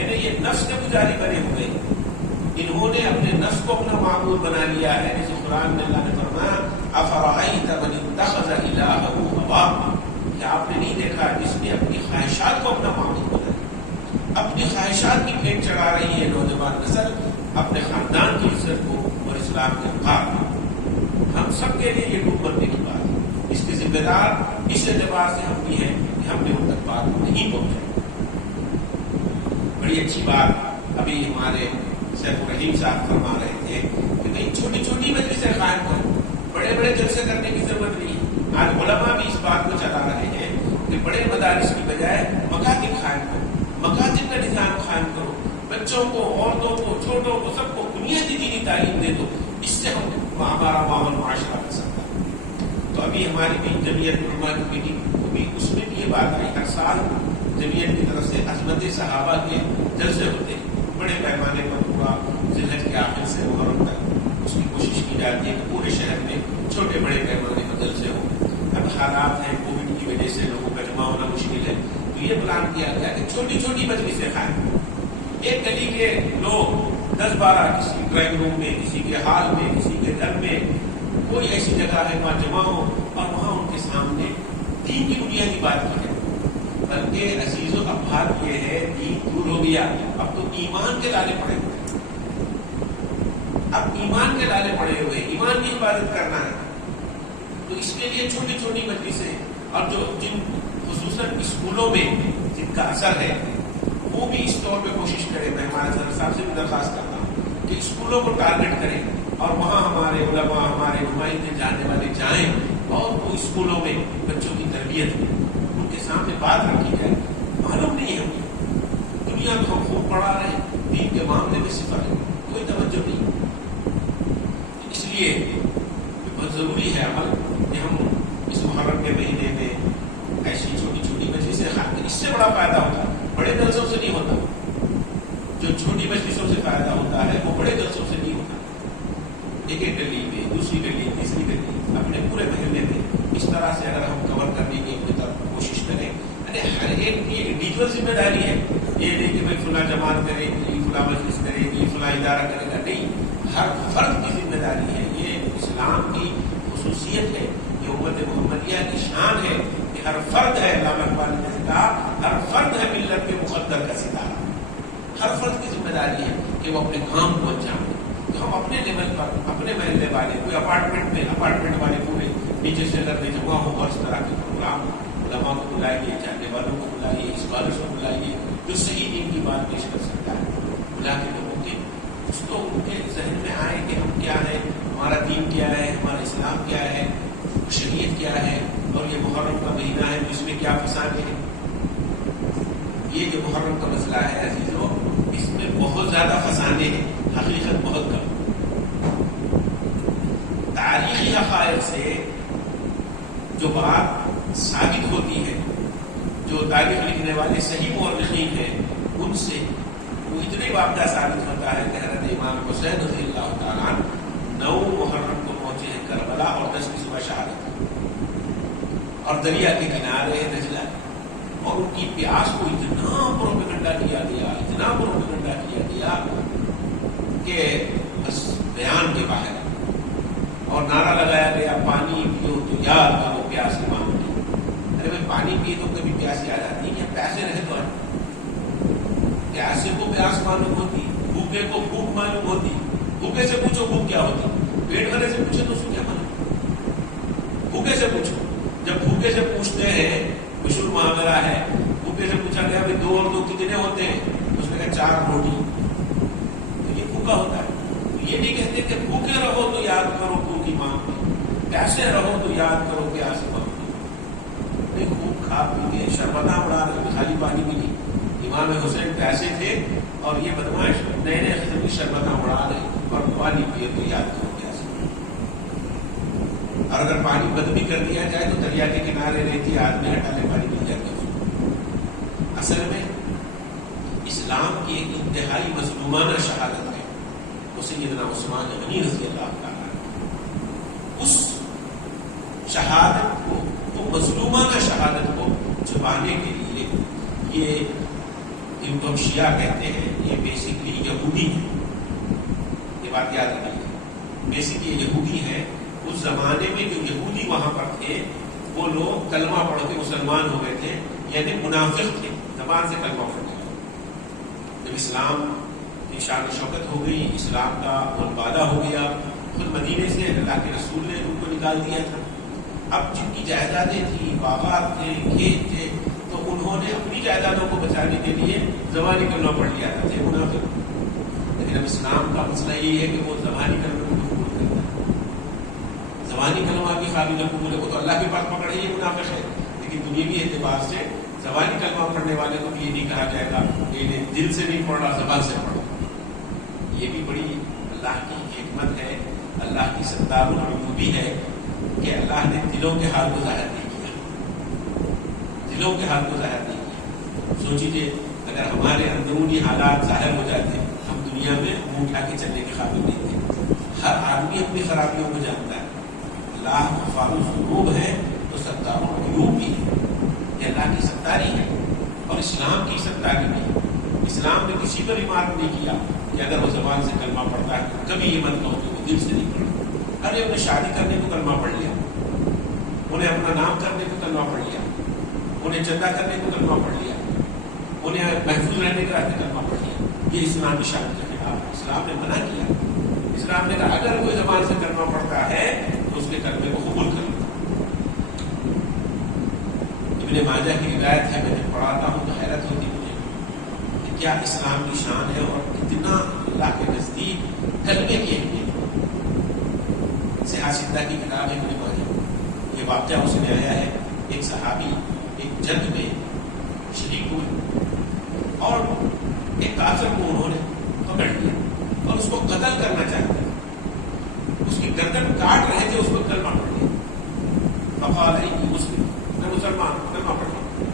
یعنی یہ نفس کے پجاری بنے ہوئے، انہوں نے اپنے نفس کو اپنا معبود بنا لیا ہے۔ جیسے قرآن میں اللہ نے فرمایا افرأیت من اتخذ الہہ ہواہ، کہ آپ نے نہیں دیکھا جس نے اپنی خواہشات کو اپنا معبود بنا، اپنی خواہشات کی بھیٹ چڑھا رہی ہے نوجوان نسل اپنے خاندان کی عزت کو اور اسلام کے اوقات کو۔ ہم سب کے لیے یہ ڈوب مرنے کی بات ہے، اس کے ذمہ دار اس اعتبار سے ہم بھی ہیں کہ ہم نے ان تک بات نہیں پہنچائی۔ بڑی اچھی بات ابھی ہمارے سیف الرحیم صاحب فرما رہے تھے کہ بھئی چھوٹی چھوٹی مجلسیں قائم کرو، بڑے بڑے جلسے کرنے کی ضرورت نہیں ہے۔ آج علماء بھی اس بات کو چلا رہے ہیں کہ بڑے مدارس کی بجائے مکاتب قائم کرو، مکاتب کا نظام قائم کرو، بچوں کو، عورتوں کو، چھوٹوں کو، سب کو بنیادی دینی تعلیم دے دو، اس سے ہمارا ماحول معاشرہ بن سکتا ہے۔ تو ابھی ہماری بھی جمعیت علماء کی میٹنگ بھی اس میں بھی یہ بات آئی، ہر سال جمعیت کی طرف سے عظمت صحابہ کے جلسے ہوتے ہیں، بڑے پیمانے پر پورا ذی الحج کے آخر سے محرم تک اس کی کوشش کی جاتی ہے کہ پورے شہر میں چھوٹے بڑے پیمانے پر جلسے ہوں۔ اب حالات ہیں کووڈ کی وجہ سے لوگوں کا جمع ہونا مشکل ہے، تو یہ پلان کیا گیا کہ چھوٹی چھوٹی مجلسیں قائم کریں۔ ایک گلی کے لوگ 10-12 کسی ڈرائنگ روم میں، کسی کے ہال میں، کسی کے گھر میں، کوئی ایسی جگہ ہے وہاں جمع ہو اور وہاں ان کے سامنے دین کی بنیادی بات کی ہے۔ بلکہ عزیزوں اب بات یہ ہے دین دور ہو گیا، اب تو ایمان کے لالے پڑے ہوئے، اب ایمان کے لالے پڑے ہوئے، ایمان کی عبادت کرنا ہے۔ تو اس کے لیے چھوٹی چھوٹی مجلسیں، اور جو جن خصوصاً اسکولوں میں جن کا اثر ہے وہ بھی اس طور پہ کوشش کریں۔ میں ہمارے صدر صاحب سے بھی درخواست کرتا ہوں کہ اسکولوں کو ٹارگٹ کریں اور وہاں ہمارے علماء، ہمارے نمائندے جانے والے جائیں اور وہ اسکولوں میں بچوں کی تربیت میں ان کے سامنے بات رکھی جائے۔ معلوم نہیں ہے ہمیں، دنیا کو ہم خوب پڑھا رہے ہیں، دین کے معاملے میں صفر ہے، کوئی توجہ نہیں۔ اس لیے بہت ضروری ہے عمل کہ ہم اس محرم کے مہینے میں ایسی چھوٹی چھوٹی مجلسیں قائم کریں۔ اس سے بڑا فائدہ ہوتا ہے، بڑے جلسوں سے نہیں ہوتا۔ جو چھوٹی مجلسوں سے فائدہ ہوتا ہے وہ بڑے جلسوں سے نہیں ہوتا۔ ایک ایک گلی میں، دوسری گلی، تیسری گلی، اپنے پورے محلے میں اس طرح سے اگر ہم کور کرنے کی کوشش کریں، یعنی ہر ایک کی انڈیویجول ذمہ داری ہے۔ یہ نہیں کہ بھائی فلاں جماعت کرے گی، فلاں مجلس کرے گی، فلاں ادارہ کرے گا، نہیں، ہر فرد کی ذمہ داری ہے۔ یہ اسلام کی خصوصیت ہے، یہ امت محمدیہ کی شان ہے کہ ہر فرد ہے، علامہ اقبال نے کہا ہر فرد ہے ملت کے مقدر کا ستارہ۔ ہر فرد کی ذمہ داری ہے کہ وہ اپنے کام کو انجام دے۔ تو ہم اپنے لیول پر، اپنے محلے والے، کوئی اپارٹمنٹ والے پورے نیچے شہر میں جمع ہو اور اس طرح کے پروگرام، علماء کو بلائیے، جاننے والوں کو بلائیے، اسکالرس کو بلائیے، جو صحیح دین کی بات پیش کر سکتا ہے، بلا کے لوگوں کے کچھ تو ان کے ذہن میں آئے کہ ہم کیا ہے، ہمارا دین کیا ہے، ہمارا اسلام کیا ہے، شریعت کیا ہے، اور یہ محرم کا مہینہ ہے تو اس میں کیا فسانے ہیں۔ یہ جو محرم کا مسئلہ ہے عزیزوں، اس میں بہت زیادہ فسانے ہیں، حقیقت بہت کم۔ تاریخی حقائق سے جو بات ثابت ہوتی ہے، جو تاریخ لکھنے والے صحیح مورخین ہیں ان سے وہ اتنے واقعہ ثابت ہوتا ہے کہ حضرت امام حسین رضی اللہ تعالیٰ عنہ 9 محرم کو پہنچے ہیں کربلا اور 10 کی صبح شہادت، اور دریا کے کنارے نجلا، اور ان کی پیاس کو اتنا پروپیگنڈا کیا گیا کہ بس بیان کے باہر، اور نعرہ لگایا گیا پانی پیو تو یاد کرو پیاس معلوم نہیں۔ ارے بھائی پانی پیے تو کبھی پیاس یاد آتی ہے، پیاسے رہے تو پیاسے کو پیاس معلوم ہوتی، بھوکے کو بھوک معلوم ہوتی۔ بھوکے سے پوچھو بھوک کیا ہوتی، پیٹ بھرے سے پوچھے تو اس کو کیا معلوم، بھوکے سے پوچھو۔ جب بھوکے سے پوچھتے ہیں، مشہور معاملہ ہے، بھوکے سے پوچھا گیا بھائی 2 اور 2 کتنے ہوتے ہیں، اس نے کہا 4 روٹی، تو یہ بھوکا ہوتا ہے۔ یہ نہیں کہتے کہ بھوکے رہو تو یاد کرو بھوکی ماں، پیاسے رہو تو یاد کرو پیاس ماں۔ نہیں، خوب کھا پی کے شربتہ اڑا رہے، خالی پانی بھی نہیں۔ امام حسین پیاسے تھے اور یہ بدماش نئے نئے قسم کی شربتہ اڑا رہے اور پانی پیے تو یاد کرو پیاس ماں۔ اور اگر پانی بند بھی کر دیا جائے تو دریا کے کنارے رہتی آدمی ہٹا لے، پانی مل جاتا ہے۔ اصل میں اسلام کی ایک انتہائی مظلومانہ شہادت ہے، وہ سیدنا عثمان غنی رضی اللہ تعالیٰ عنہ۔ اس شہادت کو، وہ مظلومانہ شہادت کو چھپانے کے لیے یہ جن کو ہم شیعہ کہتے ہیں، یہ بیسکلی یہودی ہے، یہ بات یاد رکھیے، بیسکلی یہودی ہے۔ اس زمانے میں جو یہودی وہاں پر تھے وہ لوگ کلمہ پڑھ کے مسلمان ہو گئے تھے، یعنی منافق تھے، زبان سے کلمہ پڑھ گئے. جب اسلام کی شان و شوکت ہو گئی، اسلام کا بولبادہ ہو گیا، خود مدینے سے اللہ کے رسول نے ان کو نکال دیا تھا. اب جن کی جائیدادیں تھیں، باغات تھے، کھیت تھے، تو انہوں نے اپنی جائیدادوں کو بچانے کے لیے زبانی کلمہ پڑھ لیا تھا، تھے منافق. لیکن اب اسلام کا مسئلہ یہی ہے کہ وہ زبانی کلمہ کو قبول کرتا ہے. زبانی کلمہ بھی قابل قبول ہے، وہ تو اللہ کے پاس پکڑے یہ منافق ہے. لیکن دنیاوی اعتبار سے زبانی کلمہ پڑھنے والے کو بھی یہ نہیں کہا جائے گا کہ دل سے نہیں پڑھ رہا، زبان سے پڑھو. یہ بھی بڑی اللہ کی حکمت ہے، اللہ کی ستار العیوبی ہے کہ اللہ نے دلوں کے حال کو ظاہر نہیں کیا، دلوں کے حال کو ظاہر نہیں کیا. سوچیے اگر ہمارے اندرونی حالات ظاہر ہو جاتے، ہم دنیا میں منہ اٹھا کے چلنے کے قابل نہیں تھے. ہر آدمی اپنی خرابیوں کو جانتا ہے. اللہ غفار الذنوب ہے تو ستار العیوب بھی ہے. یہ اللہ کی ستاری ہے اور اسلام کی ستاری بھی ہے. اسلام نے کسی پر ریمارک نہیں کیا کہ اگر وہ زبان سے کلمہ پڑھتا ہے کبھی یہ مت کہو کہ وہ دل سے نہیں پڑھتا. ارے انہیں شادی کرنے کو کلمہ پڑھ لیا، انہیں اپنا نام کرنے کو کلمہ پڑھ لیا، انہیں چندہ کرنے کو کلمہ پڑھ لیا، انہیں محفوظ رہنے کے راستے کلمہ پڑھ لیا. یہ اسلام کی شادی کے خلاف اسلام نے منع کیا. اسلام نے کہا اگر کوئی زبان سے کلمہ پڑھتا ہے تو اس کے کلمے کو قبول کر لو. ابن ماجہ کی روایت ہے، میں جب پڑھاتا ہوں تو حیرت ہوتی مجھے کہ کیا اسلام کی شان ہے اور کتنا اللہ کے نزدیک کلمے کی اہمیت. سیاستہ کی کتاب ہے ابن ماجہ. یہ واقعہ اس میں آیا ہے، ایک صحابی ایک جنگ میں شریک ہوئے اور ایک کافر کو انہوں نے پکڑ لیا اور اس کو قتل کرنا چاہتے تھے. اس کی گردن کاٹ رہے تھے، اس کو کلمہ پڑھ لیا. فقال انی مسلم، میں مسلمان کلمہ پڑھ رہا ہوں.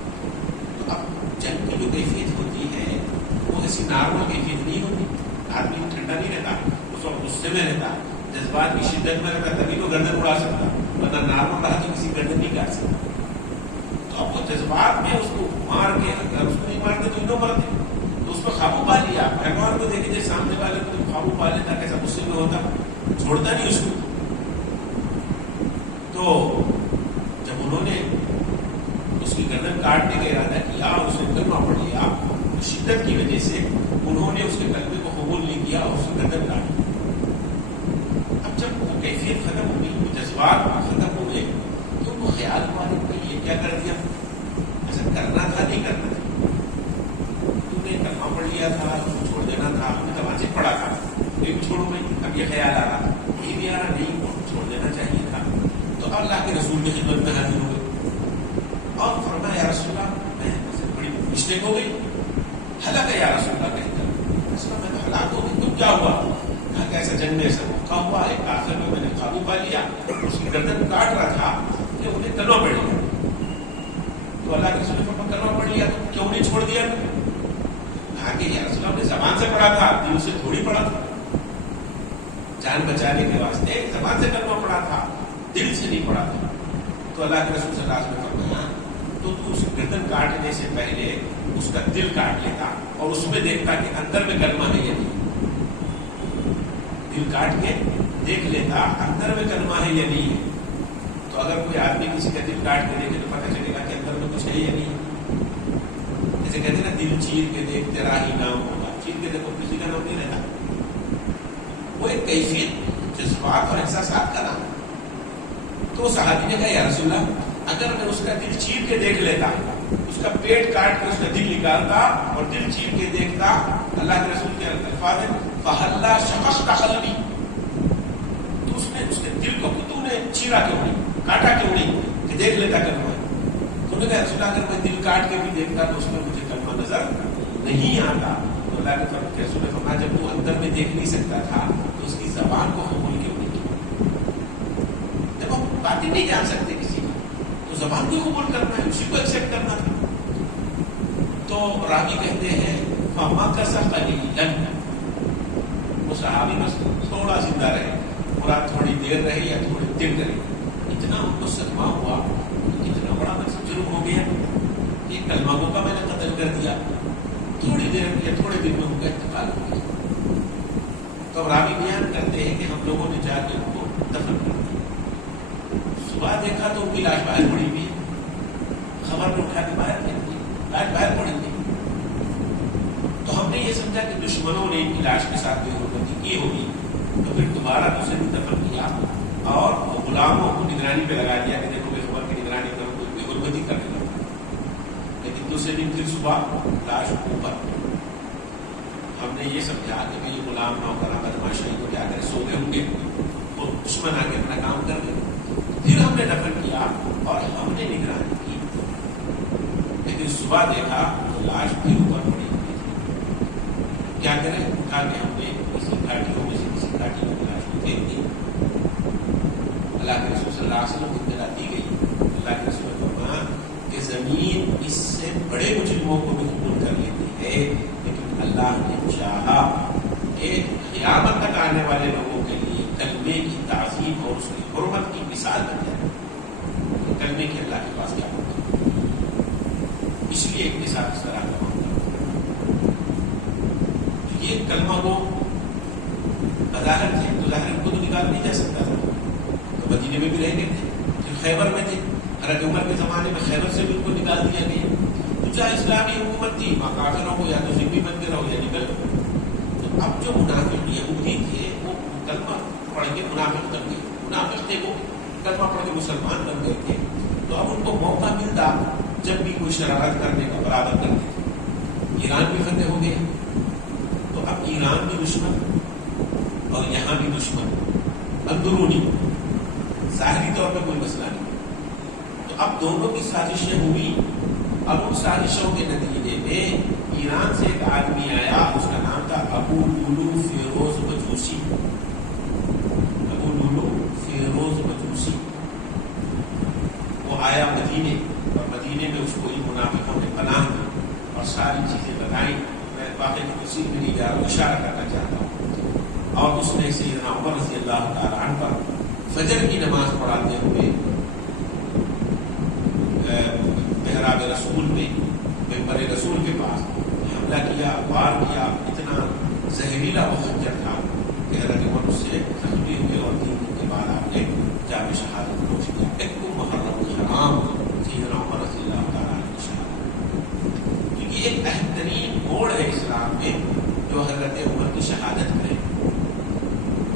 تو اب جنگ کی جو کیفیت ہوتی ہے وہ ایسی نارمل کیفیت نہیں ہوتی. آدمی ٹھنڈا نہیں رہتا، اس وقت غصے میں رہتا، جذبات کی شدت میں رہتا، تبھی تو گردن اڑا سکتا، ورنہ نارمل رہا تو کسی گردن نہیں کاٹ سکتا. تو اب وہ جذبات میں اس کو مار کے، اگر اس کو نہیں مارتے تو انہوں مرتے، تو اس پر قابو پا لیا. پہلوان کو دیکھے جیسے سامنے والے کو قابو پا لیتا، کیسا غصے میں ہوتا، چھوڑتا نہیں اس کو. تو جب انہوں نے اس کی گردن کاٹنے کا ارادہ کیا اور اس نے کلمہ پڑھ لیا، شدت کی وجہ سے انہوں نے اس کے کلمے کو قبول نہیں کیا اور اس کی گردن کاٹ دی. اب جب وہ کیفیت ختم ہو گئی، جذبات ختم ہو گئے، تو ان کو خیال ہوا کہ یہ کیا کر دیا، ایسا کرنا تھا نہیں کرنا تھا. تم نے کلمہ پڑھ لیا تھا، چھوڑ دینا تھا، ہم نے زبان سے پڑھا تھا، لیکن چھوڑو میں. اب یہ خیال آ رہا، یہ بھی آ رہا نہیں، چھوڑ دینا چاہیے تھا. تو اللہ کے رسول کی خدمت میں حاضر ہوئے اور فرمایا یا رسول اللہ، میں بڑی مسٹیک ہو گئی، ہلاک ہے یا رسول اللہ. کہتا میں ہلاک ہو گئی، تم کیا ہوا؟ کہا کہ ایسا جنگ میں ایسا موقع ہوا ہے، کافر میں نے قابو پا لیا، اس کی گردن کاٹ رہا تھا کہ انہیں کلمہ پڑھ لیا. تو اللہ کے رسول نے فرمایا کلمہ پڑھ لیا تو کیوں نہیں چھوڑ دیا؟ کہا کہ یا رسول اللہ نے زبان سے پڑھا تھا، دل سے تھوڑی پڑھا تھا. جان بچانے کے واسطے زبان سے کلمہ پڑھا تھا، دل سے نہیں پڑھا تھا. تو اللہ کے رسول صلی اللہ علیہ وسلم نے فرمایا تو اس گردن کاٹنے سے پہلے اس کا دل کاٹ لیتا اور اس میں دیکھتا کہ اندر میں کلمہ ہے یا نہیں. دل کاٹ کے دیکھ لیتا اندر میں کلمہ ہے یا نہیں ہے. تو اگر کوئی آدمی کسی کا دل کاٹ کے دیکھے تو پتہ چلے گا کہ اندر میں کچھ ہے یا نہیں. جیسے کہتے ہیں نا دل چیر کے دیکھ تیرا ہی نام ہوگا. چیر کے دیکھو کسی کا نام نہیں رہتا. وہ ایک کیفیت جذبات اور احساسات کا نام. تو صحابی نے کہا یا رسول اللہ اگر میں اس کا دل چیر کے دیکھ لیتا، اس کا پیٹ کاٹ کے اس کا دل نکالتا اور دل چیر کے دیکھتا، اللہ کے رسول کے الفاظ ہیں فَهَلَّا شَقَقْتَ قَلْبِي، تو اس کے دل کو تو نے چیرا کیوں نہیں، کاٹا کیوں نہیں کہ دیکھ لیتا کلمہ. تو نے کہا رسول اللہ اگر میں دل کاٹ کے بھی دیکھتا تو اس میں مجھے کلمہ نظر نہیں آتا. تو اللہ کے رسول نے فرمایا جب تو اندر میں دیکھ نہیں سکتا تھا تو اس کی زبان کو قبول کیوں نہیں کیا؟ جب ہم باتیں نہیں جان سکتے کسی کی تو زبان کو قبول کرنا ہے، اسی کو ایکسپٹ کرنا تھا. تو راوی کہتے ہیں فَمَكَثَ قَلِيلًا، وہ صحابی بس تھوڑا زندہ رہے، مراد تھوڑی دیر رہے یا تھوڑے دن رہے. اتنا ان کو صدمہ ہوا، اتنا بڑا مقصد جرم ہو گیا کہ کلمہ گو کا میں نے قتل کر دیا. تھوڑی دیر یا تھوڑے دن میں ان کا انتقال ہو گیا. تو راوی بیان کرتے ہیں کہ ہم لوگوں نے جا کے ان کو دفن کر دیا. صبح دیکھا تو ان کی لاش باہر پڑی ہوئی ہے، خبر میں اٹھا کے باہر پھینک دی، لاش باہر پڑی ہوئی۔ تو ہم نے یہ سمجھا کہ دشمنوں نے ان کی لاش کے ساتھ بے حرمتی کی ہوگی، تو پھر دوبارہ اسے بھی دفن کیا اور غلاموں کو نگرانی پہ لگا دیا کہ دیکھو خبر کی نگرانی کرو، کوئی بے حرمتی کرنے لگا۔ لیکن دوسرے دن پھر صبح لاش اوپر۔ ہم نے یہ سمجھا کہ یہ غلام نوکرا بدماشی کو کیا کرے، سو گئے ہوں گے، وہ دشمن آ کے اپنا کام کر گئے۔ پھر ہم نے دفن کیا اور ہم نے نگرانی کی، لیکن صبح دیکھا تو لاش پھر اوپر پڑی ہوئی تھی۔ کیا کریں، اٹھا کے ہم نے کسی گھاٹیوں میں سے کسی گھاٹی میں لاش کو پھینک دی۔ اللہ کے رسول صلی اللہ علیہ وسلم کو اطلاع دی گئی، اللہ کے رسول نے فرمایا کہ زمین اس سے بڑے مجرموں کو بھی قبول کر لیتی ہے، لیکن اللہ نے چاہا کہ قیامت تک آنے والے لوگوں کے لیے کلمے کی تعظیم اور اس کی حرمت کی مثال بن جائے۔ کلمے کے اللہ کے پاس کیا ہوتا ہے، اس لیے ایک مثال اس طرح کا ہوتا ہے۔ یہ کلمہ کو بظاہر تھے تو ظاہر ان کو تو نکال نہیں جا سکتا تھا، تو مدینے میں بھی رہ گئے تھے، پھر خیبر میں تھے، حضرت عمر کے زمانے میں خیبر سے بھی ان کو نکال دیا گیا۔ تو چاہے اسلامی حکومت تھی، کافروں کو یا تو ذمہ بن کے رہو یا نکل رہو۔ تو اب جو منافق یہودی تھے وہ کلمہ پڑھ کے منافق بن گئے، منافق تھے وہ کلمہ پڑھ کے مسلمان بن گئے تھے۔ تو اب ان کو موقع ملتا جب بھی کوئی شرارت کرنے کا برابر کرتے تھے۔ ایران بھی فتح ہو گیا، تو اب ایران بھی دشمن اور یہاں بھی دشمن، اندرونی، ظاہری طور پہ کوئی مسئلہ نہیں۔ تو اب دونوں کی سازشیں ہوئی۔ اب ان سازشوں کے نتیجے میں ایران سے ایک آدمی آیا، اس کا نام تھا ابو لولو فیروز مجوسی۔ ابو لولو فیروز مجوسی وہ آیا مدینے، اور مدینے میں اس کو ان منافقوں نے پناہ دی اور ساری چیزیں بتائیں۔ میں واقعی کی تفصیل میں نہیں جا رہا ہوں، اشارہ کرنا چاہتا ہوں۔ اور اس نے سیدنا عمر رضی اللہ تعالیٰ عنہ پر فجر کی نماز پڑھاتے ہوئے محراب رسول میں، ممبر رسول کے پاس حملہ کیا، وار کیا۔ اتنا زہریلا وہ خنجر تھا کہ حضرت عمر اس سے زخمی ہوئے اور 3 دن کے بعد آپ نے جام شہادت نوش کیا۔ ایک محرم الحرام سیدنا عمر رضی اللہ تعالیٰ عنہ کی شہادت، کیونکہ ایک اہم ترین موڑ ہے اسلام میں جو حضرت عمر کی شہادت کرے۔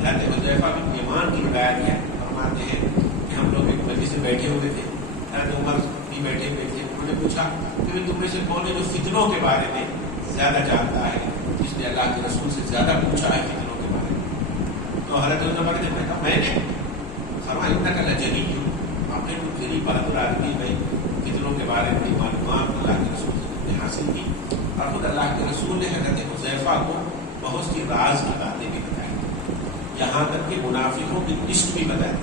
حضرت حذیفہ بن یمان کی روایت ہے، فرماتے ہیں کہ ہم لوگ ایک مجلس میں بیٹھے ہوئے تھے، حضرت عمر بھی بیٹھے ہوئے تھے۔ انہوں نے پوچھا کہ تم میں سے کون ہے جو فتنوں کے بارے میں زیادہ جانتا ہے، جس نے اللہ کے رسول سے زیادہ پوچھا ہے فتنوں کے بارے میں؟ تو حضرت عمر نے کہا میں نے۔ فرمایا انک لجلی، آپ نے کچھ ذریعہ بہادر آدمی بھائی فتنوں کے بارے میں معلومات اللہ کے رسول سے حاصل کی۔ اور خود اللہ کے رسول نے حضرت حذیفہ کو بہت سی راز کی باتیں بھی بتائی، یہاں تک کہ منافقوں کی لسٹ بھی بتائی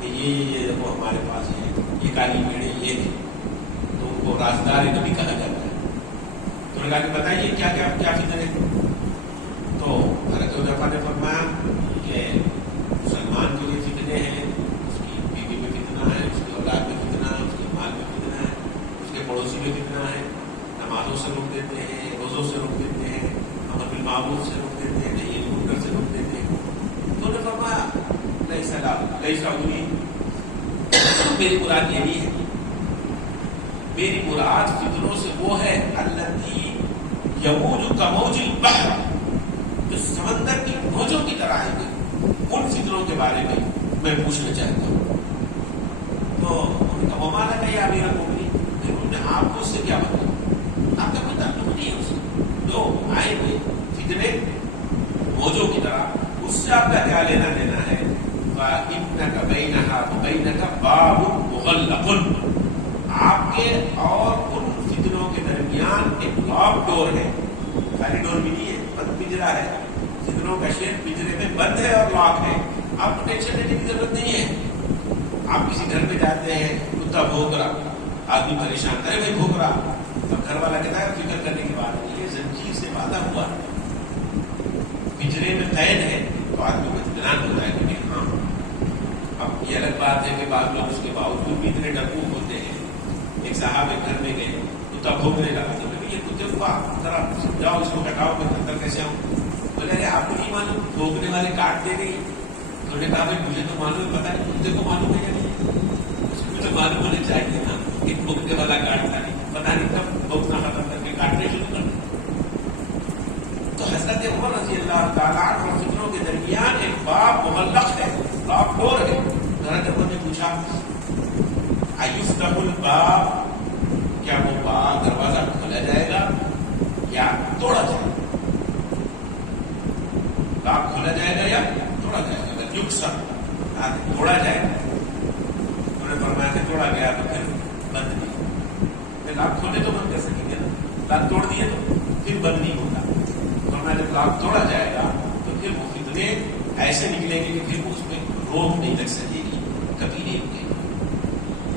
کہ یہ وہ ہمارے پاس ہے، یہ کالی میڑے یہ ہے، تو ان کو رازدار نبی کہا جاتا ہے۔ تو نے کہا کہ بتائیے کیا کیا کیا فتنے ہیں؟ تو حضرت حذیفہ نے فرمایا کہ مسلمان کے لیے فتنے ہیں، اس کی بیوی میں فتنہ ہے، اس کی اولاد میں فتنہ ہے، اس کے مال میں فتنہ ہے، اس کے پڑوسی میں فتنہ ہے، نمازوں سے روک دیتے ہیں، روزوں سے روک دیتے ہیں، امر بالمعروف سے روک دیتے ہیں، نہی عن المنکر سے روک دیتے ہیں۔ تو نے فرمایا لیس علی، میری مراد یہ نہیں ہے، میری مراد فتنوں سے وہ ہے التی یموج کموج البحر، جو سمندر کی موجوں کی طرح ہے، ان فتنوں کے بارے میں میں پوچھنا چاہتا ہوں۔ تو انہوں نے کہا وما لک یا امیر المؤمنین، انہوں نے آپ کو اس سے کیا مطلب، آپ کا کوئی تعلق نہیں ہے اس سے، جو آئیں گے فتنے موجوں کی طرح، اس سے آپ کا کیا لینا دینا ہے؟ فَإِنَّكَ بَيْنَهَا وَبَيْنَكَ بَابٌ مُغَلَّقٌ، آپ کے اور ان فتنوں کے درمیان ایک لاک ڈور ہے، خالی ڈور بھی نہیں ہے، بند پنجرا ہے، فتنوں کا شیر پنجرے میں بند ہے اور لاک ہے، آپ کو ٹینشن لینے کی ضرورت نہیں ہے۔ آپ کسی گھر میں جاتے ہیں، کتا بھونک رہا، آدمی پریشان کرے بھائی بھونک رہا، اب گھر والا کہتا ہے فکر کرنے کی بات نہیں ہے، زنجیر سے باندھا ہوا پنجرے میں قید ہے، تو آدمی کو اطمینان ہوتا ہے کہ ہاں۔ اب یہ الگ بات ہے کہ بعض لوگ اس کے باوجود بھی اتنے ڈرپوک ہوتے ہیں۔ ایک صاحب ایک گھر میں گئے، کتا بھونکنے لگا، تو یہ کتے کو آپ ذرا سمجھاؤ، اس کو ہٹاؤ، میں اندر کیسے آؤں؟ بولے ارے آپ کو نہیں معلوم، بھونکنے والے کاٹ دے گئی۔ تو نے کہا بھائی مجھے تو معلوم ہے، پتا نہیں کتے کو معلوم ہے یا نہیں۔ اس کو تو معلوم ہونا چاہیے نا کہ بھوکنے والا کاٹتا نہیں، پتا نہیں کب بھوکنا ختم کر کے کاٹنے شروع کر دیں۔ تو حضرت عمر رضی اللہ تعالیٰ عنہ فطروں کے درمیان ایک باب مغلق ہے، باب ڈور ہے۔ حضرت عمر نے پوچھا ایفتح الباب، کیا وہ باب دروازہ کھولا جائے گا یا توڑا جائے گا؟ باب کھولا جائے گا یا توڑا جائے گا؟ اگر یکسر توڑا جائے گا، انہوں نے فرمایا کہ توڑا گیا تو پھر بند نہیں، لاکھ کھولے تو بند کر سکیں گے نا، لاکھ توڑ دیے تو پھر بند نہیں ہوتا۔ فرمایا جب لاکھ توڑا جائے گا تو پھر وہ فتنے ایسے نکلیں گے کہ پھر اس میں روک نہیں لگ سکے گی، کبھی نہیں رکے گی۔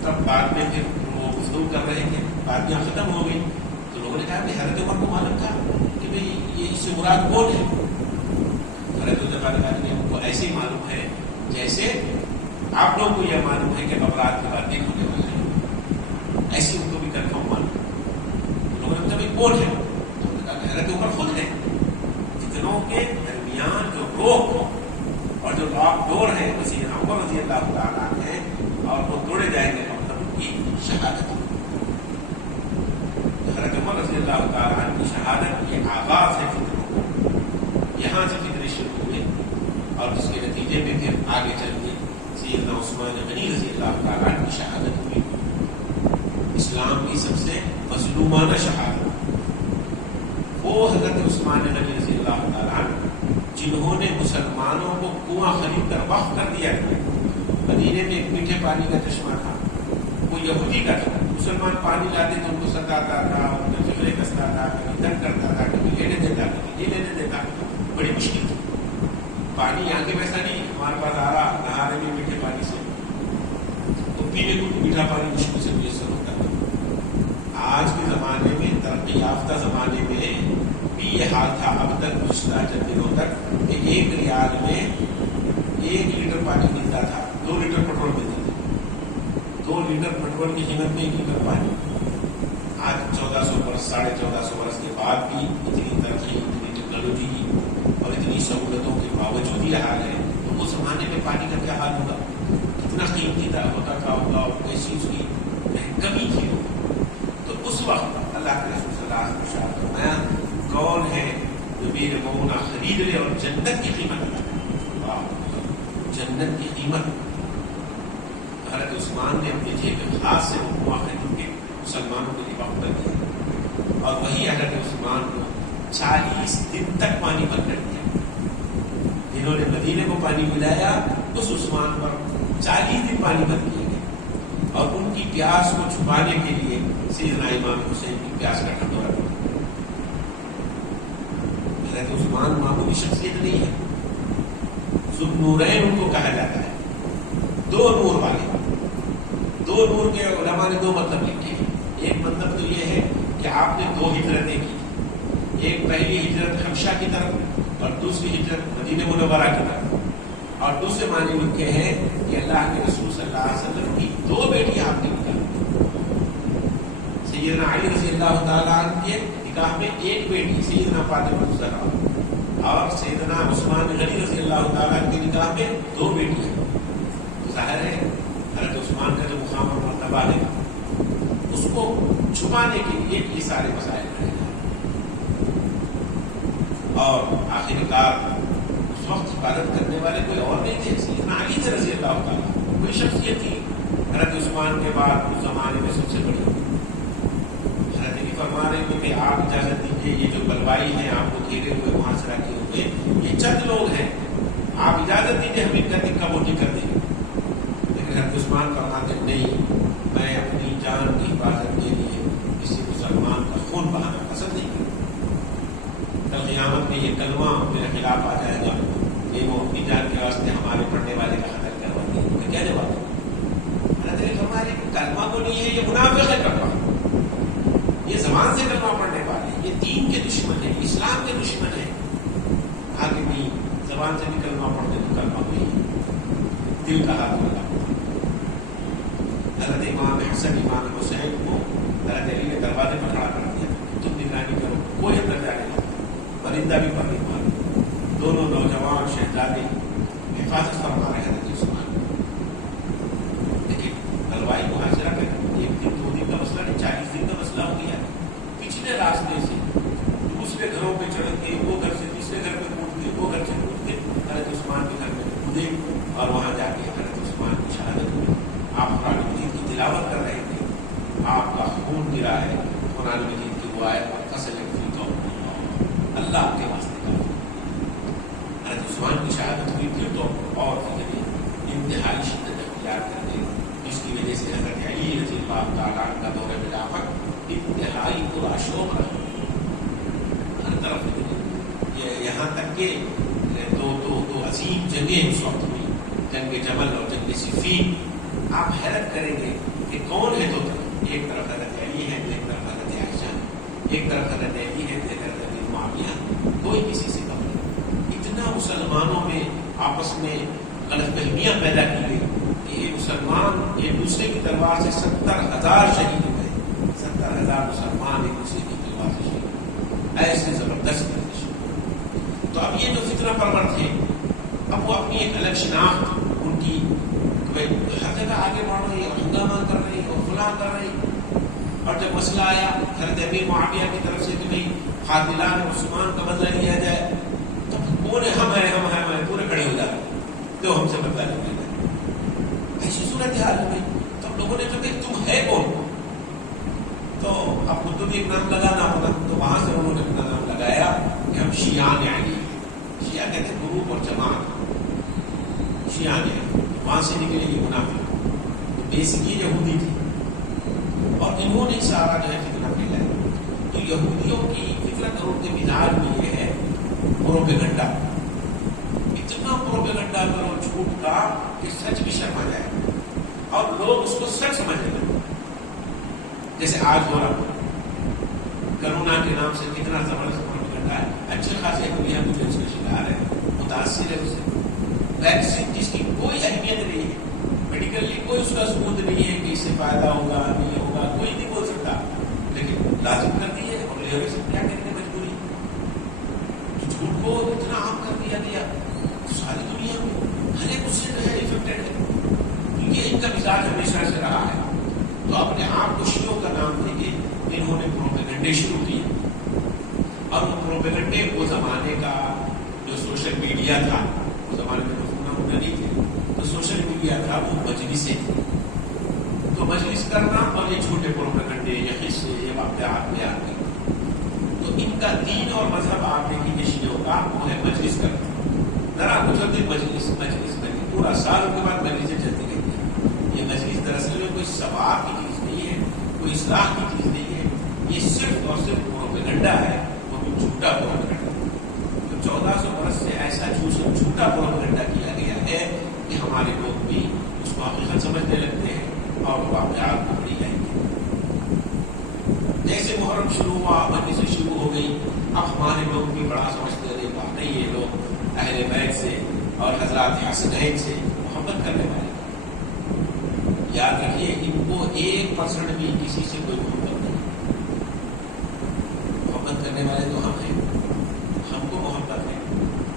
تب بعد میں پھر وہ گفتگو کر رہے تھے، باتیاں ختم ہو گئی تو لوگوں نے کہا کہ حضرت عمر کو معلوم تھا کہ بھئی یہ اس سے مراد کون ہے؟ حضرت عمر نے کہا کہ ہم کو ایسے ہی معلوم ہے جیسے آپ لوگوں کو یہ معلوم ہے کہ افراد کی باتیں ہونے والے ہیں، ایسی ان کو بھی کنفرم معلوم ہے۔ لوگوں نے کہا کون ہے؟ تو انہوں نے کہا کہ حضرت عمر خود ہے۔ فتنوں کے درمیان جو روک اور جو لاک ڈور ہے وہ سیدنا عمر رضی اللہ تعالیٰ ہے، اور وہ توڑے جائیں گے مطلب ان کی شہادت۔ حضرت عمر رضی اللہ تعالیٰ کی شہادت یہ آغاز ہے فتنوں کو، یہاں سے فتنے شروع ہوئے اور جس کے نتیجے میں پھر آگے چل کے سیدنا عثمان غنی رضی اللہ تعالیٰ کی شہادت ہوئی، اسلام کی سب سے مظلومانہ شہادت۔ وہ حضرت عثمان غنی رضی اللہ تعالیٰ جنہوں نے مسلمانوں کو کنواں خرید کر وقف کر دیا تھا۔ مدینے میں ایک میٹھے پانی کا چشمہ تھا، وہ یہودی کا تھا، مسلمان پانی لاتے تو ان کو ستاتا تھا، ان کے فکرے کستا تھا، کبھی تنگ کرتا تھا، کبھی لینے دیتا، کبھی یہ لینے دیتا، بڑی مشکل تھی۔ پانی یہاں کے ویسا نہیں ہمارے پاس آ رہا نہا رہے میں میٹھے پانی سے، تو پینے کو میٹھا پانی مشکل سے میسر ہوتا تھا۔ آج کے زمانے میں، ترقی یافتہ زمانے میں بھی یہ حال تھا اب تک گزشتہ چند دنوں تک کہ 1 ریال میں 1 لیٹر پانی ملتا تھا، 2 لیٹر پیٹرول ملتا تھا۔ 2 لیٹر پیٹرول کی قیمت میں 1 لیٹر پانی۔ آج 1400 برس 1450 برس کے بعد بھی اتنی ترقی، اتنی ٹیکنالوجی اور اتنی سہولتوں کے باوجود یہ حال ہے، تو اس زمانے میں پانی کا کیا حال ہوگا؟ کتنا قیمتی ہوتا تھا ہوگا، اور کیسی اس کی کمی تھی ہوگی۔ تو اس وقت اللہ کے رسول صلی اللہ علیہ وسلم نے ارشاد فرمایا کون ہے جو میرے مونہ خرید لے اور جنت کی قیمت ادا کرے؟ جنت کی قیمت حضرت عثمان نے اپنے جیب ہاتھ سے وہ خرید کے مسلمانوں کے لیے وقف کر دیا، اور وہی حضرت عثمان کو 40 دن تک پانی بند کر دیا۔ جنہوں نے مدینے کو پانی ملایا اس عثمان پر 40 دن پانی بند کیے گئے، اور ان کی پیاس کو چھپانے کے لیے سیدنا امام حسین کی پیاس کا ٹھنڈورا کیا۔ حضرت عثمان معمولی شخصیت نہیں ہے، ذو النورین ان کو کہا جاتا ہے، 2 نور والے۔ 2 نور کے علماء نے 2 مطلب لکھے ہیں۔ ایک مطلب تو یہ ہے کہ آپ نے 2 ہجرتیں کی، ایک پہلی ہجرت حبشہ کی طرف اور دوسری ہجرت مدینہ منورہ کی طرف، اور دوسرے معنی لکھے ہیں کہ اللہ کے رسول صلی اللہ علیہ وسلم کی 2 بیٹیاں آپ نے نکاح، سیدنا علی رضی اللہ تعالیٰ عنہ کے نکاح میں 1 بیٹی سیدنا فاطمہ الزہرا، اور سیدنا عثمان غنی رضی اللہ تعالیٰ عنہ کے نکاح میں 2 بیٹیاں۔ ظاہر ہے حضرت عثمان کا جو مقام اور مرتبہ ہے اس کو چھپانے کے لیے یہ سارے مسائل رہے ہیں، اور آخر کار اس وقت حفاظت کرنے والے کوئی اور نہیں تھے، سیدنا علی رضی اللہ تعالیٰ کوئی شخصیت تھی حضرت عثمان کے بعد اس زمانے میں سب سے بڑی۔ حضرت علی فرما رہے ہیں کہ آپ اجازت دیجیے، یہ جو بلوائی ہیں آپ کو گھیرے ہوئے محاصرہ کیے ہوئے یہ چند لوگ ہیں، آپ اجازت دیجیے ہم ان کا دکا بوٹی کر دیں گے۔ لیکن حضرت عثمان فرماتے نہیں، میں اپنی جان کی حفاظت کے لیے کسی مسلمان کا خون بہانا پسند نہیں کرتا۔ کل قیامت میں یہ کلمہ میرے خلاف آ جائے گا کہ وہ اپنی جان کے واسطے ہمارے پڑھنے والے کا قتل کروا دیں، میں کیا جواب دوں؟ حضرت علی فرما رہے کہ کلمہ کو نہیں ہے، یہ منافق ہے کلمہ، یہ زبان سے کلمہ پڑھنے والے، یہ دین کے دشمن ہیں، اسلام کے دشمن ہیں۔ آگے بھی زبان سے بھی کلمہ پڑھتے تو کلمہ کوئی دل کا ہاتھ لگا۔ حضرت امام حسن امام حسین کو حضرت علی نے دروازے پر کھڑا کر دیا، تم نگرانی کرو، کوئی اندر جانے کا پرندہ بھی پر نہیں مارا۔ دونوں نوجوان شہزادے حفاظت فرما رہے حضرت عثمان، قرآن مجید کی وہ آیت اللہ کے واسطے کا حضرت عثمان کی شہادت ہوئی پھر تو اور انتہائی شدت اختیار کر گئی، جس کی وجہ سے حضرت علی رضی اللہ تعالیٰ کا دور خلافت انتہائی پراشوب رہا، ہر طرف یہاں تک کہ دو عظیم جنگیں اس وقت ہوئی، جنگ جمل اور جنگ صفین۔ آپ حیرت کریں گے کہ کون ہے دو طرف، ایک طرف حضرت علی ہے، ایک طرف حضرت عائشہ، ایک طرف حضرت علی ہے، ایک طرف حضرت معاویہ، کوئی کسی سے کم نہیں۔ اتنا مسلمانوں میں آپس میں غلط فہمیاں پیدا کی گئی کہ یہ مسلمان ایک دوسرے کی تلوار سے 70,000 شہید ہوئے، 70,000 مسلمان ایک دوسرے کی تلوار سے شہید، ایسے زبردست گردش۔ تو اب یہ جو فتنہ پرور تھے، اب وہ اپنی ایک الگ شناخت ان کی، ہر جگہ آگے بڑھ رہی اور ہنگامہ کر رہی اور فلاں کر رہی، اور جب مسئلہ آیا حضرت ابی معاویہ کی طرف سے کہ بھئی قاتلان عثمان کا بدلہ لیا جائے، تو پورے ہم ہیں پورے کھڑے ہو جاتے تو ہم سے بدلہ لیا جائے، ایسی صورتحال ہو گئی۔ تو لوگوں نے کہا کہ تم ہے کون؟ تو اب خود بھی ایک نام لگانا ہوگا، تو وہاں سے انہوں نے اپنا نام لگایا کہ ہم شیعان علی، شیعہ کہتے ہیں گروپ اور جماعت، شیعان علی، وہاں سے نکلے یہ منافق، بیسکی یہودی تھی، اور انہوں نے سارا جو ہے فتنہ پھیلایا۔ تو یہودیوں کی فطرت اور ان کے مزاج میں یہ ہے پروپیگنڈا، اتنا پروپیگنڈا کرو جھوٹ کا کہ سچ بھی شرما جائے اور لوگ اس کو سچ سمجھنے لگے۔ جیسے آج ہو رہا کرونا کے نام سے کتنا زبردست پروپیگنڈا ہے، اچھے خاصے یہودیاں بھی اس کا شکار ہے، متاثر ہے اسے۔ ویکسین جس کی کوئی اہمیت نہیں ہے، میڈیکلی کوئی اس کا ثبوت نہیں ہے کہ اس سے فائدہ ہوگا نہیں ہوگا، کوئی نہیں بول سکتا، لیکن لازم کر دی ہے اور لے سے کیا کرنے مجبوری، جھوٹ کو اتنا عام کر دیا گیا ساری دنیا میں، ہر ایک اس سے جو ہے افیکٹڈ ہے، کیونکہ ان کا مزاج ہمیشہ سے رہا ہے۔ تو اپنے آپ کو شیعوں کا نام دے کے انہوں نے پروپیگنڈے شروع کیے، اور وہ پروپیگنڈے وہ زمانے کا جو سوشل میڈیا تھا، اس زمانے میں نہیں تھے، تو سوشل میڈیا تھا وہ مجلسیں تھیں، تو مجلس کرنا اور یہ چھوٹے پروپیگنڈے یا قصے یہ واقعات بیان کرنا، تو ان کا دین اور مذہب آپ دیکھیں گے شیعوں کا وہ ہے مجلس کرنا، ذرا کچھ دن مجلس پورا سال کے بعد مجلسیں چلتی رہتی ہیں۔ یہ مجلس دراصل میں کوئی ثواب کی چیز نہیں ہے، کوئی اصلاح کی چیز نہیں ہے، یہ صرف اور صرف پروپیگنڈا ہے، وہ بھی جھوٹا پروپیگنڈا۔ تو 1400 برس سے ایسا جھوٹا پروپیگنڈا کیا گیا ہے کہ ہمارے لوگ بھی اس کو حقیقت سمجھنے لگتے ہیں اور واقعات کو بڑی جائیں گے۔ جیسے محرم شروع ہوا، مجلس شروع ہو گئی، اب ہمارے لوگ بھی بڑا سمجھتے رہے، واقعی یہ لوگ اہل بیت سے اور حضرات حسنین سے محبت کرنے والے۔ یاد رکھیے ان کو 1% بھی کسی سے کوئی محبت نہیں، محبت کرنے والے تو ہم ہیں، ہم کو محبت ہے،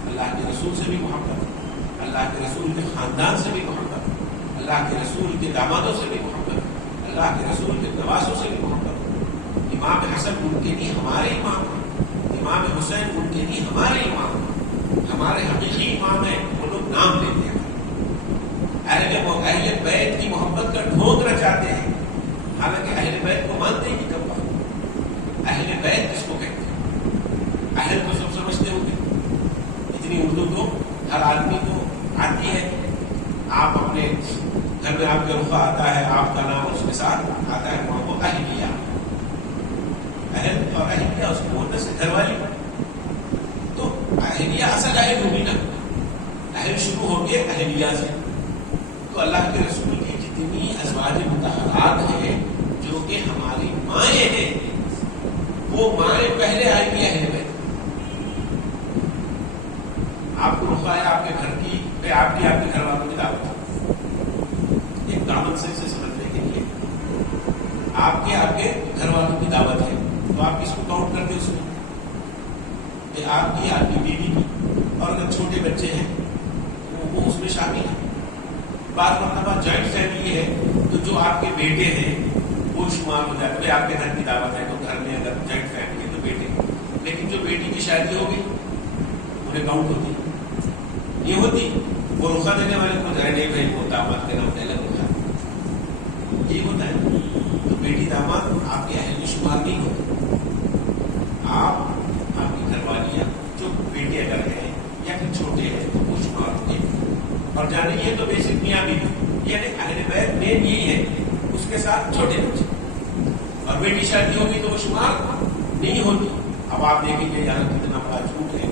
اللہ کے رسول سے بھی محبت ہے، اللہ کے رسول کے خاندان سے بھی محبت ہے، اللہ کے رسول کے دامادوں سے بھی محبت ہے، اللہ کے رسول کے نواسوں سے بھی محبت ہے۔ امام حسن ان کے لیے ہمارے امام ہیں، امام حسین ان کے لیے ہمارے امام ہیں، ہمارے حقیقی امام ہیں، وہ لوگ نام لیتے ہیں۔ اہل بیت کی محبت کا ڈھونگ رچاتے ہیں، حالانکہ اہل بیت کو مانتے ہی کب بات۔ اہل بیت کس کو کہتے ہیں؟ اہل کو سب سمجھتے ہوگے، اتنی اردو تو ہر آدمی کو آتی ہے۔ آپ اپنے گھر میں آپ کا رخا آتا ہے، آپ کا نام اس کے ساتھ آتا ہے، وہاں کو اہلیہ، اہل اور اہلیہ اس کو بولنے سے گھر والی۔ تو اہلیہ اصل اہل ہوگی نا، اہل شروع ہو گئے اہلیہ سے۔ تو اللہ کے رسول کی جتنی ازواج مطہرات ہیں جو کہ ہماری مائیں ہیں، وہ مائیں پہلے آئی گی اہل بیت۔ آپ کو رخا ہے آپ کے گھر کی، آپ کے گھر والوں کی دعوت، ایک دعوت سے سمجھنے کے لیے آپ کے گھر والوں کی دعوت ہے، تو آپ کس کو کاؤنٹ کرتے اس میں؟ کہ آپ کی بیوی کی، اور اگر چھوٹے بچے ہیں وہ اس میں شامل ہیں۔ بعض مرتبہ جوائنٹ فیملی ہے تو جو آپ کے بیٹے ہیں وہ شمار ہو جاتے ہیں، آپ کے گھر کی دعوت ہے تو گھر میں اگر جوائنٹ فیملی ہے تو بیٹے، لیکن جو بیٹی کی شادی ہو گئی انہیں کاؤنٹ ہوتی، یہ ہوتی، وہ رخا دینے والے کو ظاہر نہیں بھائی وہ داماد کا نام الگ رکھا، یہ ہوتا ہے۔ تو بیٹی داماد آپ کے اہل میں شمار نہیں ہوتے، اور جانے یہ تو بیسک میاں بیوی، یعنی اہل بیت مین یہی ہے، اس کے ساتھ چھوٹے بچے، اور بیٹی شادی ہوگی تو وہ شمار نہیں ہوتی۔ اب آپ دیکھیں گے یہاں کتنا بڑا جھوٹ ہے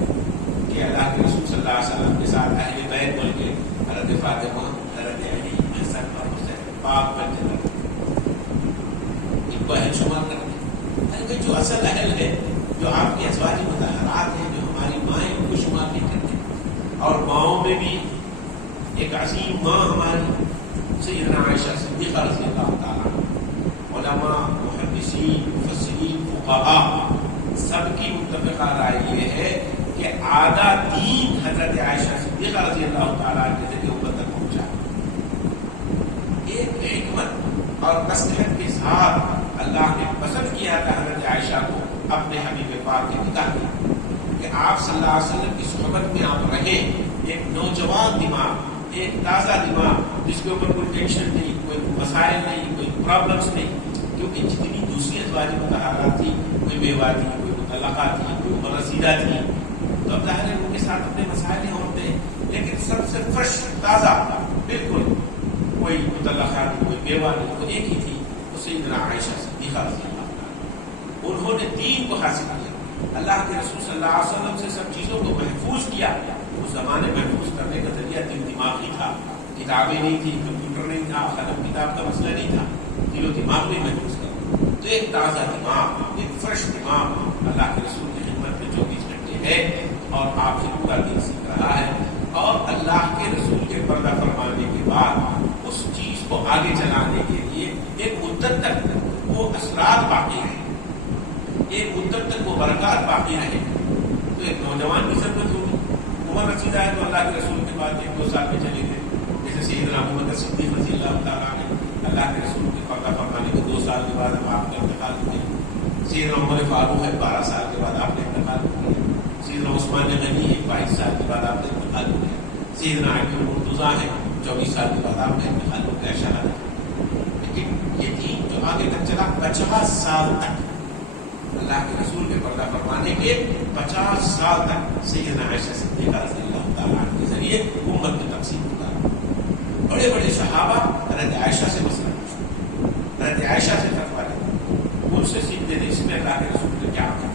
کہ اللہ کے رسول صلی اللہ علیہ وسلم کے ساتھ اہل بیت بول کے حضرت فاطمہ، حضرت علی، حسن اور حسین پاک بن جاتے ان کو اہل شمار کرتے ہیں۔ ارے جو اصل اہل ہے، جو آپ کی ازواج مطہرات ہیں، جو ہماری مائیں، ان کو شمار نہیں کرتے۔ اور ماؤں میں بھی ایک عظیم ماں ہماری سیدنا عائشہ صدیقہ رضی اللہ تعالیٰ، علماء، محدثین، مفسرین، فقہاء سب کی متفقہ رائے یہ ہے کہ آدھا دین حضرت عائشہ صدیقہ رضی اللہ تعالیٰ کے ذریعے اوپر تک پہنچا۔ ایک حکمت اور مصلحت کے ساتھ اللہ نے پسند کیا تھا حضرت عائشہ کو اپنے حبیب پاک کے نکاح میں کہ آپ صلی اللہ علیہ وسلم کی صحبت میں آپ رہیں، ایک نوجوان دماغ، ایک تازہ دماغ جس کے اوپر کوئی ٹینشن نہیں، کوئی مسائل نہیں، کوئی پرابلمس نہیں، کیونکہ جتنی دوسری ازواج مطہرات تھی، کوئی بیوہ تھی، کوئی مطلقہ تھی، کوئی عمر رسیدہ تھی، تو اب ظاہر ہے ان کے ساتھ اپنے مسائل ہوتے ہیں، لیکن سب سے فرش تازہ بالکل کوئی مطلقہ نہیں، کوئی بیوہ نہیں، وہ ایک ہی تھی، وہ سیدنا عائشہ صدیقہ رضی اللہ عنہا۔ انہوں نے دین کو حاصل کیا، اللہ کے رسول صلی اللہ علیہ وسلم سے سب چیزوں کو محفوظ کیا۔ اس زمانے محفوظ کرنے کا ذریعہ دل دماغ ہی تھا، کتابیں نہیں تھی، کمپیوٹر نہیں تھا، قلم کتاب کا مسئلہ نہیں تھا، دل و دماغ میں محفوظ کر۔ تو ایک تازہ دماغ، ایک فرش دماغ اللہ کے رسول کی خدمت میں 24 گھنٹے ہے، اور آپ سے پورا دن سیکھ رہا ہے، اور اللہ کے رسول کے پردہ فرمانے کے بعد اس چیز کو آگے چلانے کے لیے ایک مدت تک وہ اثرات باقی رہے، ایک مدت تک وہ برکات باقی رہے۔ تو ایک نوجوان کی ضرورت ہوگی، عمر رسیدہ ہے تو اللہ کے رسول کے بعد 1-2 سال میں چلے گئے، جیسے سیدنا ابو بکر صدیق رضی اللہ تعالیٰ نے اللہ کے رسول کے پردہ فرمانے کے 2 سال کے بعد آپ کا انتقال کیا۔ سیدنا عمر فاروق ہے 12 سال کے بعد آپ نے انتقال کیا۔ سیدنا عثمان غنی ہے 22 سال کے بعد آپ نے انتقال کیا۔ سیدنا علی مرتضیٰ ہے 24 سال کے بعد آپ نے انتقال کیا شہادت۔ لیکن یہ دین جو آگے تک چلا 50 سال تک، اللہ کے رسول کے پردہ فرمانے کے 50 سال تک سیدنا عائشہ صدیقہ رضی اللہ تعالیٰ عنہ کے ذریعے امت میں تقسیم ہوتا ہے۔ بڑے بڑے صحابہ حضرت عائشہ سے مسئلہ پوچھتے، حضرت عائشہ سے فتویٰ لیتے، ان سے سیکھتے تھے اس میں اللہ کے رسول نے کیا کہا،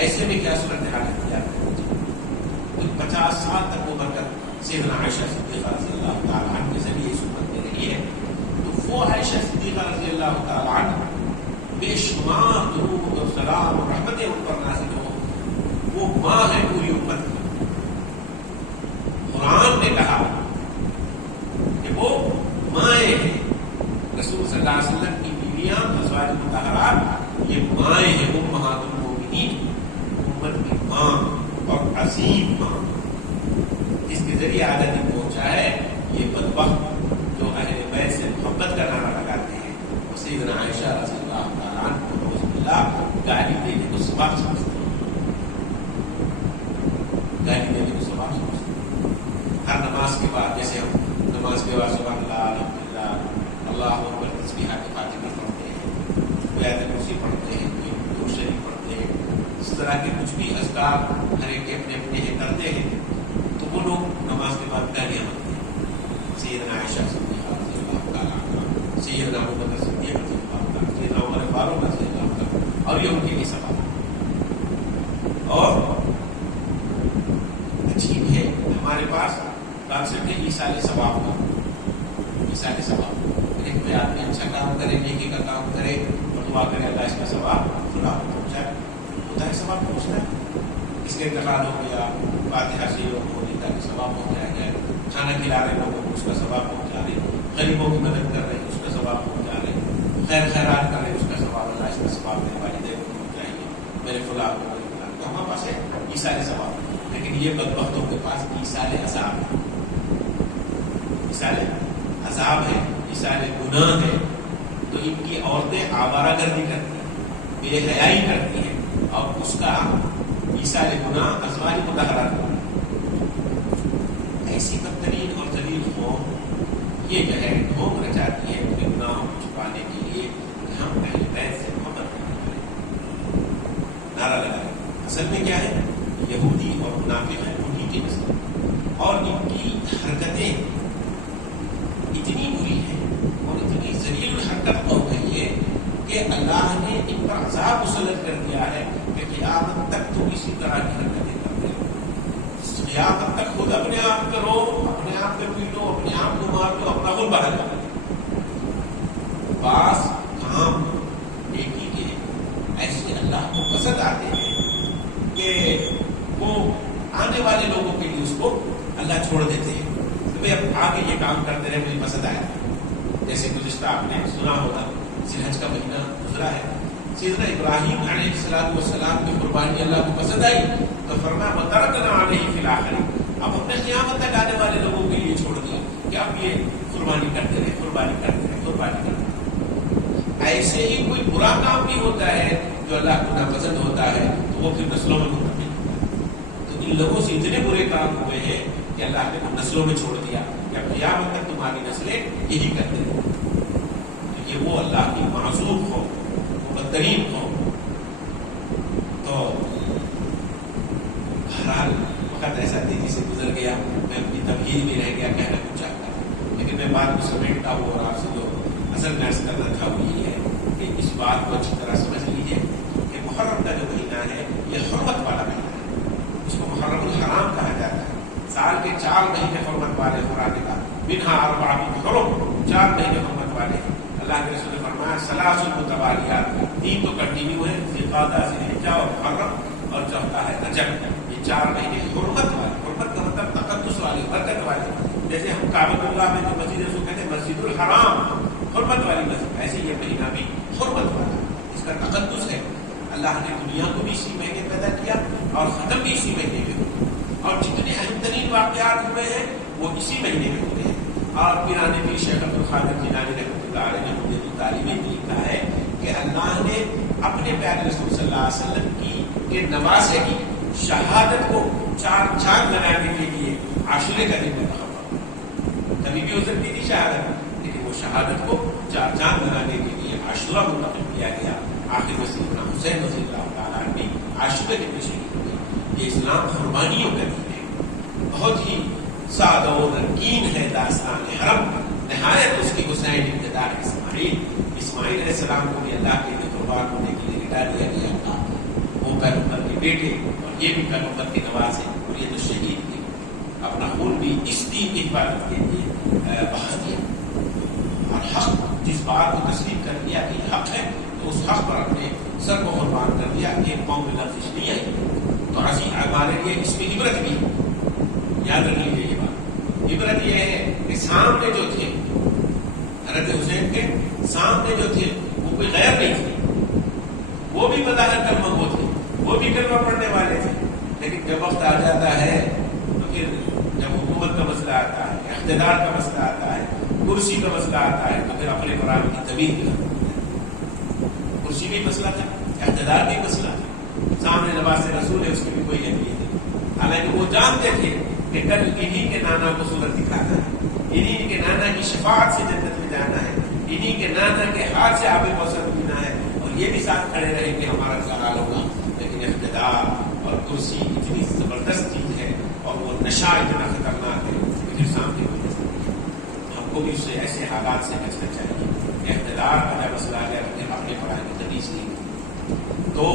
ایسے میں کیا صورتحال اختیار کرنی چاہیے۔ 50 سال تک وہ برکت سیدنا عائشہ صدیقہ رضی اللہ تعالیٰ عنہ کے ذریعے اس امت میں رہی ہے۔ تو وہ عائشہ صدیقہ رضی اللہ تعالیٰ عنہ بے شمار درود و سلام اور رحمتیں ان پر نازل ہو، وہ ماں ہے پوری امت کی۔ قرآن نے کہا کہ وہ مائیں ہیں، رسول صلی اللہ علیہ وسلم کی بیویاں ازواج مطہرات یہ مائیں ہیں، امہات المؤمنین، امت کی ماں اور عظیم ماں، جس کے ذریعے آدھا دن پہنچا ہے یہ بدبخت جو اہل بیت سے محبت کا نعرہ لگاتے ہیں، وہ سیدنا عائشہ رضی اللہ تعالیٰ عنہ کو گالی دینے کو سبب سمجھتے ہیں، گالی دینے کو سبب سمجھتے ہیں۔ ہر نماز کے بعد جیسے ہم نماز کے بعد سبحان اللہ، الحمدللہ، اللہ اکبر تسبیحات فاتحہ پڑھتے ہیں، کوئی آیت کرسی پڑھتے ہیں، کوئی درود شریف پڑھتے ہیں، اس طرح کے کچھ بھی اذکار ہر ایک کے اپنے اپنے کرتے ہیں، تو وہ لوگ نماز کے بعد گالیاں بنتے ہیں۔ سیدنا عائشہ صدیقہ رضی اللہ تعالیٰ عنہ، سیدنا ابو بکر صدیق رضی اللہ تعالیٰ، سیدنا عمر فاروق رضی اللہ تعالیٰ، اور یہ ان کے لیے سبب۔ اور عجیب ہے ہمارے پاس کانسیپٹ ہے ایصال ثواب کا، ایصال ثواب، کوئی آدمی اچھا کام کرے، نیکی کا کام کرے اور دعا کرے اللہ اس کا ثواب خدا کو پہنچائے، خدا کا ثواب پہنچتا ہے۔ اس کے انتقال ہو گیا، فاتحہ سے لوگوں کو نیتا کا ثواب پہنچایا گیا، کھانا کھلا رہے لوگوں کو اس کا ثواب پہنچا رہے، غریبوں کی مدد کر رہے اس کا ثواب پہنچا رہے، خیر خیرات کر رہے اس کا ثواب، اللہ اس کا ثواب میرے والدین کو پہنچائیں گے، میرے فلاں کو، تو ہمارے پاس ہے ایصال ثواب۔ لیکن یہ بدبختوں کے پاس ایصال عذاب ہے، ایصال عذاب ہے، ایصال گناہ ہے۔ تو ان کی عورتیں آوارہ گردی کرتی ہیں، بے حیائی کرتی ہیں، اور اس کا ایصال گناہ ازواج مطہرات کرتی ہیں۔ ایسی بدترین اور ذلیل قوم یہ جو ہے ڈھونگ رچاتی ہے اپنے گناہوں کو چھپانے کے لیے کہ ہم اہل بیت سے محبت کرنے والے نعرہ لگا رہے۔ اصل میں کیا ہے، یہودی اور منافق ہیں، انہی کی نسل، اور ان کی حرکتیں اتنی بری ہے اور اتنی ذلیل الحرکت قوم ہے یہ کہ اللہ نے ان پر عذاب مسلط کر دیا ہے کہ قیامت تک تو اسی طرح کی حرکتیں کرتے رہو. قیامت تک خود اپنے آپ پہ رو، اپنے آپ پہ پیٹو، اپنے آپ کو مار دو، اپنا خود باہر کرو. بعض کام نیکی کے ایسے اللہ کو پسند آتے ہیں کہ وہ آنے والے لوگوں کے لیے اس کو اللہ چھوڑ دیتے ہیں کہ بھائی اب آگے یہ کام کرتے رہے، مجھے پسند آیا. جیسے گزشتہ آپ نے سنا ہوگا ذی الحج کا مہینہ گزرا ہے، سیدنا ابراہیم علیہ السلام کی قربانی اللہ کو پسند آئی تو فرمایا وَتَرَكْنَا عَلَيْهِ فِي الْآخِرِينَ. اب اپنے قیامت تک آنے والے لوگوں کے لیے چھوڑ دیا کہ اب یہ قربانی کرتے رہے، قربانی کرتے رہے، قربانی کرتے رہے. ایسے ہی کوئی برا کام بھی ہوتا ہے جو اللہ کو ناپسند ہوتا ہے تو وہ پھر نسلوں میں منتقل ہوتا ہے. تو ان لوگوں سے اتنے برے کام ہوئے ہیں کہ اللہ نے نسلوں میں چھوڑ دیا کہ اب قیامت تک تمہاری نسلیں یہی کرتے ہیں. تو یہ وہ اللہ کی معصوم ہو، وہ بدترین ہو. تو بہرحال وقت ایسا تیزی سے گزر گیا، میں اپنی تمہید میں رہ گیا کہنا کچھ چاہتا ہوں، لیکن میں بات کو سمیٹتا ہوں اور آپ سے جو اصل میں عرض کرنا تھا وہ یہ ہے کہ اس بات کو اچھی طرح سمجھ لیجیے کہ محرم کا جو مہینہ ہے یہ حرمت والا مہینہ ہے. اس کو محرم الحرام کہا جاتا ہے. سال کے 4 مہینے حرمت والے قرآن کا منہا اربعۃ حرم، 4 مہینے حرمت والے. اللہ کے رسول نے فرمایا ثلاث متوالیات، 3 تو کنٹینیو ہے، ذوالقعدہ، ذوالحجہ اور محرم، اور چوتھا ہے رجب. یہ 4 مہینے حرمت والے. حرمت کا مطلب تقدس والے، برکت والے. جیسے ہم کعبۃ اللہ میں جو مسجد ہے اس کو کہتے ہیں مسجد الحرام، حرمت والی مسجد، ایسے یہ مہینہ بھی حرمت والا، اس کا تقدس ہے. اللہ نے دنیا کو بھی اسی مہینے پیدا کیا اور ختم بھی اسی مہینے میں ہوا، اور جتنے اہم ترین واقعات ہوئے ہیں وہ اسی مہینے میں ہوئے ہیں. اور پیرانے پیر شیخ عبد القادر جیلانی رحمۃ اللہ علیہ نے حجت التعلیم میں لکھا ہے کہ اللہ نے اپنے پیارے رسول صلی اللہ علیہ وسلم کی نواسے کی شہادت کو 4 چاند بنانے کے لیے عاشورے کا دن منتخب. کبھی بھی ہو سکتی تھی شہادت، لیکن وہ شہادت کو 4 چاند بنانے کے لیے عاشورہ منتخب کیا گیا. آخر میں سیدنا حسین رضی اللہ تعالیٰ نے عاشورے کی تشریح کی. یہ اسلام قربانیوں کا دین ہے، بہت ہی سادہ و رنگین ہے داستان حرم. نہایت اس کی حسین ابتدا اسماعیل علیہ السلام کو بھی اللہ کے لیے قربان ہونے کے لیے لٹا دیا گیا تھا. وہ پیغمبر کے بیٹے اور یہ بھی پیغمبر کے نواز ہیں، اور یہ تو شہید تھے، اپنا خون بھی اس دین کی حفاظت کے لیے بہا دیا. اور حق جس بات کو تسلیم کر دیا کہ یہ حق ہے تو اس حق پر اپنے سر کو قربان کر دیا. ایک قوم میں لفظ نہیں آئی. تو عظیم ہمارے لیے اس میں عبرت بھی ہے، یاد رکھ لیجیے یہ بات. عبرت یہ ہے کہ سامنے جو تھے حضرت حسین کے سامنے جو تھے وہ کوئی غیر نہیں تھے، وہ بھی بظاہر کلمہ گو تھے، وہ بھی کلمہ پڑھنے والے تھے. لیکن جب وقت آ جاتا ہے تو پھر جب حکومت کا مسئلہ آتا ہے، اقتدار کا مسئلہ آتا ہے، کرسی کا مسئلہ آتا ہے، تو پھر اپنے قرآن کی طبیعت. کرسی بھی مسئلہ تھا، اقتدار بھی مسئلہ تھا، سامنے نواز رسول ہے اس کی بھی کوئی اہمیت نہیں. حالانکہ وہ جانتے تھے کہ کل انہی کے نانا کو صورت دکھانا ہے، انہی کے نانا کی شفاعت سے جنت میں جانا ہے، انہی کے نانا کے ہاتھ سے آب کوثر پینا ہے، اور یہ بھی ساتھ کھڑے رہے کہ ہمارا سوال ہوگا. لیکن اقتدار اور کرسی اتنی زبردست چیز ہے اور وہ نشہ اتنا خطرناک ہے کہ پھر سامنے ہم کو بھی اس سے ایسے حالات سے بچنا چاہیے کہ اقتدار کا جب مسئلہ ہے اپنے پڑھائی کی تمیز نہیں. تو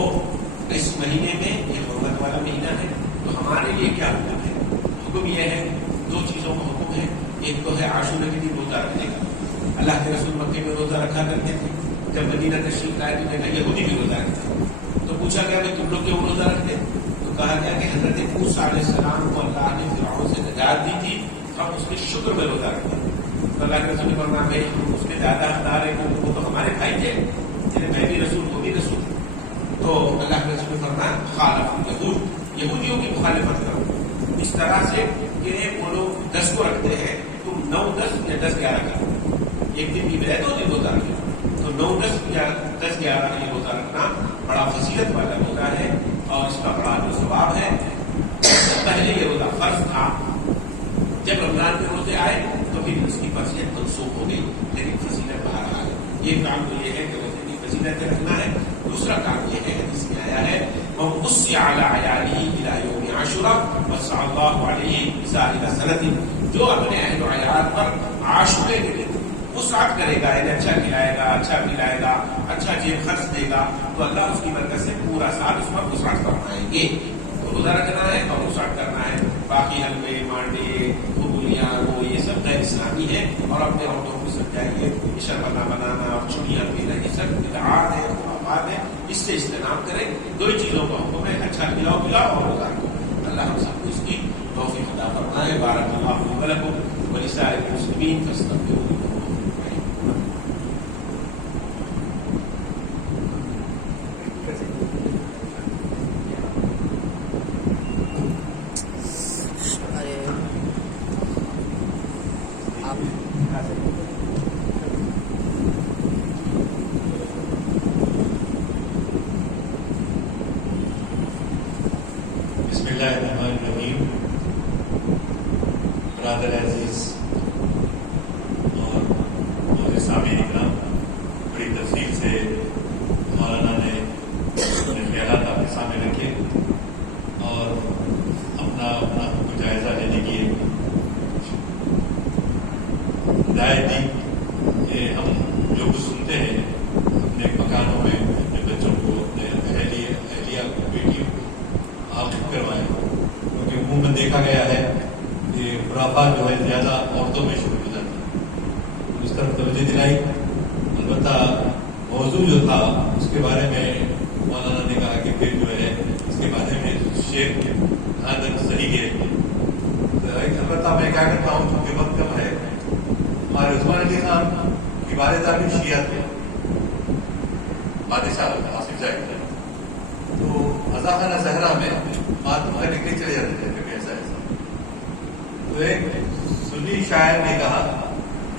اس مہینے میں یہ حرمت والا مہینہ ہے، تو ہمارے لیے کیا حکم ہے؟ حکم یہ ہے، 2 چیزوں کا حکم ہے. ایک تو ہے عاشورے کے دن روزہ رکھنے کا. اللہ کے رسول مکے میں روزہ رکھا کرتے تھے، جب مدینہ تشریف لائے تو دیکھا یہودی بھی روزہ رکھتے تھے. تو پوچھا گیا کہ تم لوگ کیوں روزہ رکھتے؟ تو کہا گیا کہ حضرت موسیٰ علیہ السلام کو اللہ نے فرعون سے نجات دی تھی، ہم اس کے شکر میں روزہ رکھتے ہیں. تو اللہ کے رسول نے فرمایا بھائی ہم اس کے زیادہ حقدار ہیں، وہ تو ہمارے بھائی تھے، میں بھی رسول وہ بھی رسول. تو اللہ کے رسول نے فرمایا خالف یہود، یہودیوں کی مخالفت کرو اس طرح سے کہ وہ لوگ 10 کو رکھتے ہیں، تم 9 10 یا 10 11 کرو. ایک دن کی بجائے 2 دن روزہ رکھو. تو 9 10 یا 10 11 یہ روزہ رکھنا بڑا فضیلت والا روزہ ہے اور اس کا بڑا جو ثواب ہے. پہلے یہ روزہ فرض تھا، جب رمضان کے روزے آئے تو پھر اس کی فضیلت منسوخ ہو گئی، لیکن فضیلت باہر آ گئی. یہ کام تو یہ ہے کہ روزے کی فضیلت رکھنا ہے. دوسرا کام یہ ہے جس میں آیا ہے وَمُسِّ عَلَىٰ عَيَالِهِ إِلَىٰ يَوْمِ عَاشُورَىٰ وَسَعَ اللَّهُ عَلَيْهِ بِسَائِرِ سَنَةٍ، جو اپنے اہل و عیال پر عاشورے کے دن وسعت کرے گا، یعنی اچھا کھلائے گا، اچھا پلائے گا، اچھا جیب خرچ دے گا، تو اللہ اس کی برکت سے پورا سال اس پر وسعت فرمائیں گے. روزہ رکھنا ہے اور وسعت کرنا ہے. باقی حلوے مانڈے خبولیاں وہ یہ سب غیر اسلامی ہے، اور اپنے عورتوں کو سمجھائیے شربنا بنانا اور چڑیاں پینا یہ سب بدعات ہے، خرافات ہے، اس سے اجتناب کریں. دو ہی چیزوں کا حکم ہے، اچھا کھلاؤ پلاؤ اور روزہ رکھو. اللہ ہم سب کو اس کی توفیق عطا فرمائے. بارک اللہ فی ولکم ولسائر المسلمین فاستغفروہ. بسم اللہ الرحمن الرحیم. برادر عزیز اور سامعین اکرام، بڑی تفصیل سے مولانا نے اپنے خیالات آپ کے سامنے رکھے اور اپنا جائزہ لینے کی ہدایت دی کہ ہم جو کچھ سنتے ہیں اپنے مکانوں میں اپنے بچوں کو، اپنے اہلیہ کو، بیٹیوں کو آپ کروائیں، کیونکہ عموماً دیکھا گیا ہے کہ خرافات جو ہے زیادہ عورتوں میں شروع ہو جاتی ہے. اس طرف توجہ دلائی. البتہ موضوع جو تھا اس کے بارے میں مولانا نے کہا کہ پھر جو ہے اس کے بارے میں شیخ جہاں تک صحیح ہے. البتہ میں کیا کرتا ہوں چونکہ وقت کم ہے، ہمارے عثمان علی خان کی والدہ بھی شیعہ تھے، بادشاہ آصف زاہد. تو رضا خانہ زہرا میں بات لکھ کے چلے جاتے تھے کبھی ایسا ایسا. تو ایک سنی شاعر نے کہا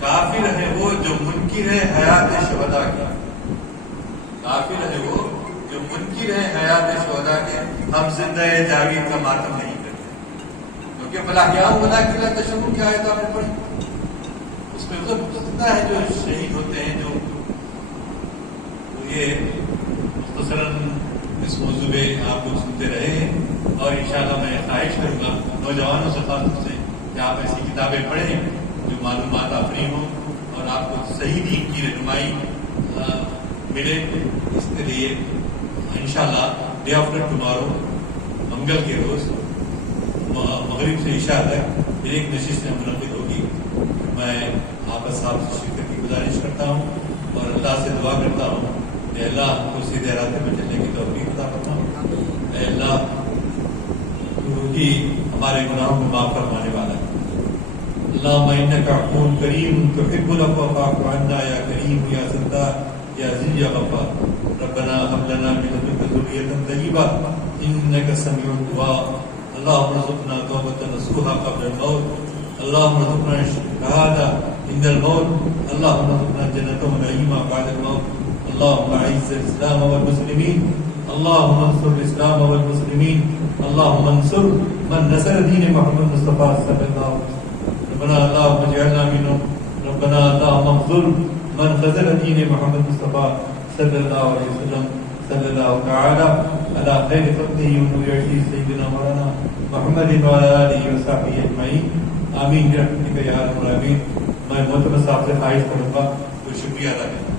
کافر ہے وہ جو منکر ہے حیات شہداء کی، کافر ہے وہ جو منکر ہے حیات شہداء کے، ہم زندہ جاوید کا ماتم نہیں کرتے. کیونکہ فلاحیاء ولا کلا تشبہ کی آیت آپ نے پڑھی، اس میں زندہ ہے جو شہید ہوتے ہیں. جو یہ مختصراً اس موضوع میں آپ لوگ سنتے رہے ہیں، اور انشاءاللہ میں خواہش کروں گا نوجوانوں سے خاص طور سے کہ آپ ایسی کتابیں پڑھیں جو معلومات آفرین ہوں اور آپ کو صحیح دین کی رہنمائی ملے. اس کے لیے انشاءاللہ ڈے آفٹر ٹمارو منگل کے روز مغرب سے عشاء تک ایک نشست منعقد ہوگی. میں آپ صاحب سے شرکت کی گزارش کرتا ہوں اور اللہ سے دعا کرتا ہوں کہ اللہ ہم کو سیدھے راستے میں چلنے کی توفیق عطا فرما. اے اللہ تو ہی ہمارے گناہوں کو معاف فرمانے والا ہے. اللہم انک عفو کریم تحب العفو فاعف عنا یا کریم یا ستار یا عزیز یا غفار. ربنا هب لنا من لدنک ذریة طیبہ انک سمیع الدعاء. اللہم ارزقنا توبة نصوحا قبل الموت. اللہم ارزقنا الشہادة عند الموت. اللہم ارزقنا الجنة والنعیم بعد الموت. اللهم اعز الاسلام والمسلمين. اللهم انصر الاسلام والمسلمين. اللهم انصر من نصر دين محمد مصطفى صلى الله عليه وسلم. ربنا اللهم اجعلنا منهم. ربنا اللهم انصر من خذل دين محمد مصطفى صلى الله عليه وسلم. صلى الله تعالى على خير خلقه ونور عزيز سيدنا مولانا محمد وعلى اله وصحبه اجمعين. آمین برحمتک یا ارحم الراحمین. میں محترم صاحب سے خواہش کروں گا کوئی شکریہ ادا کریں.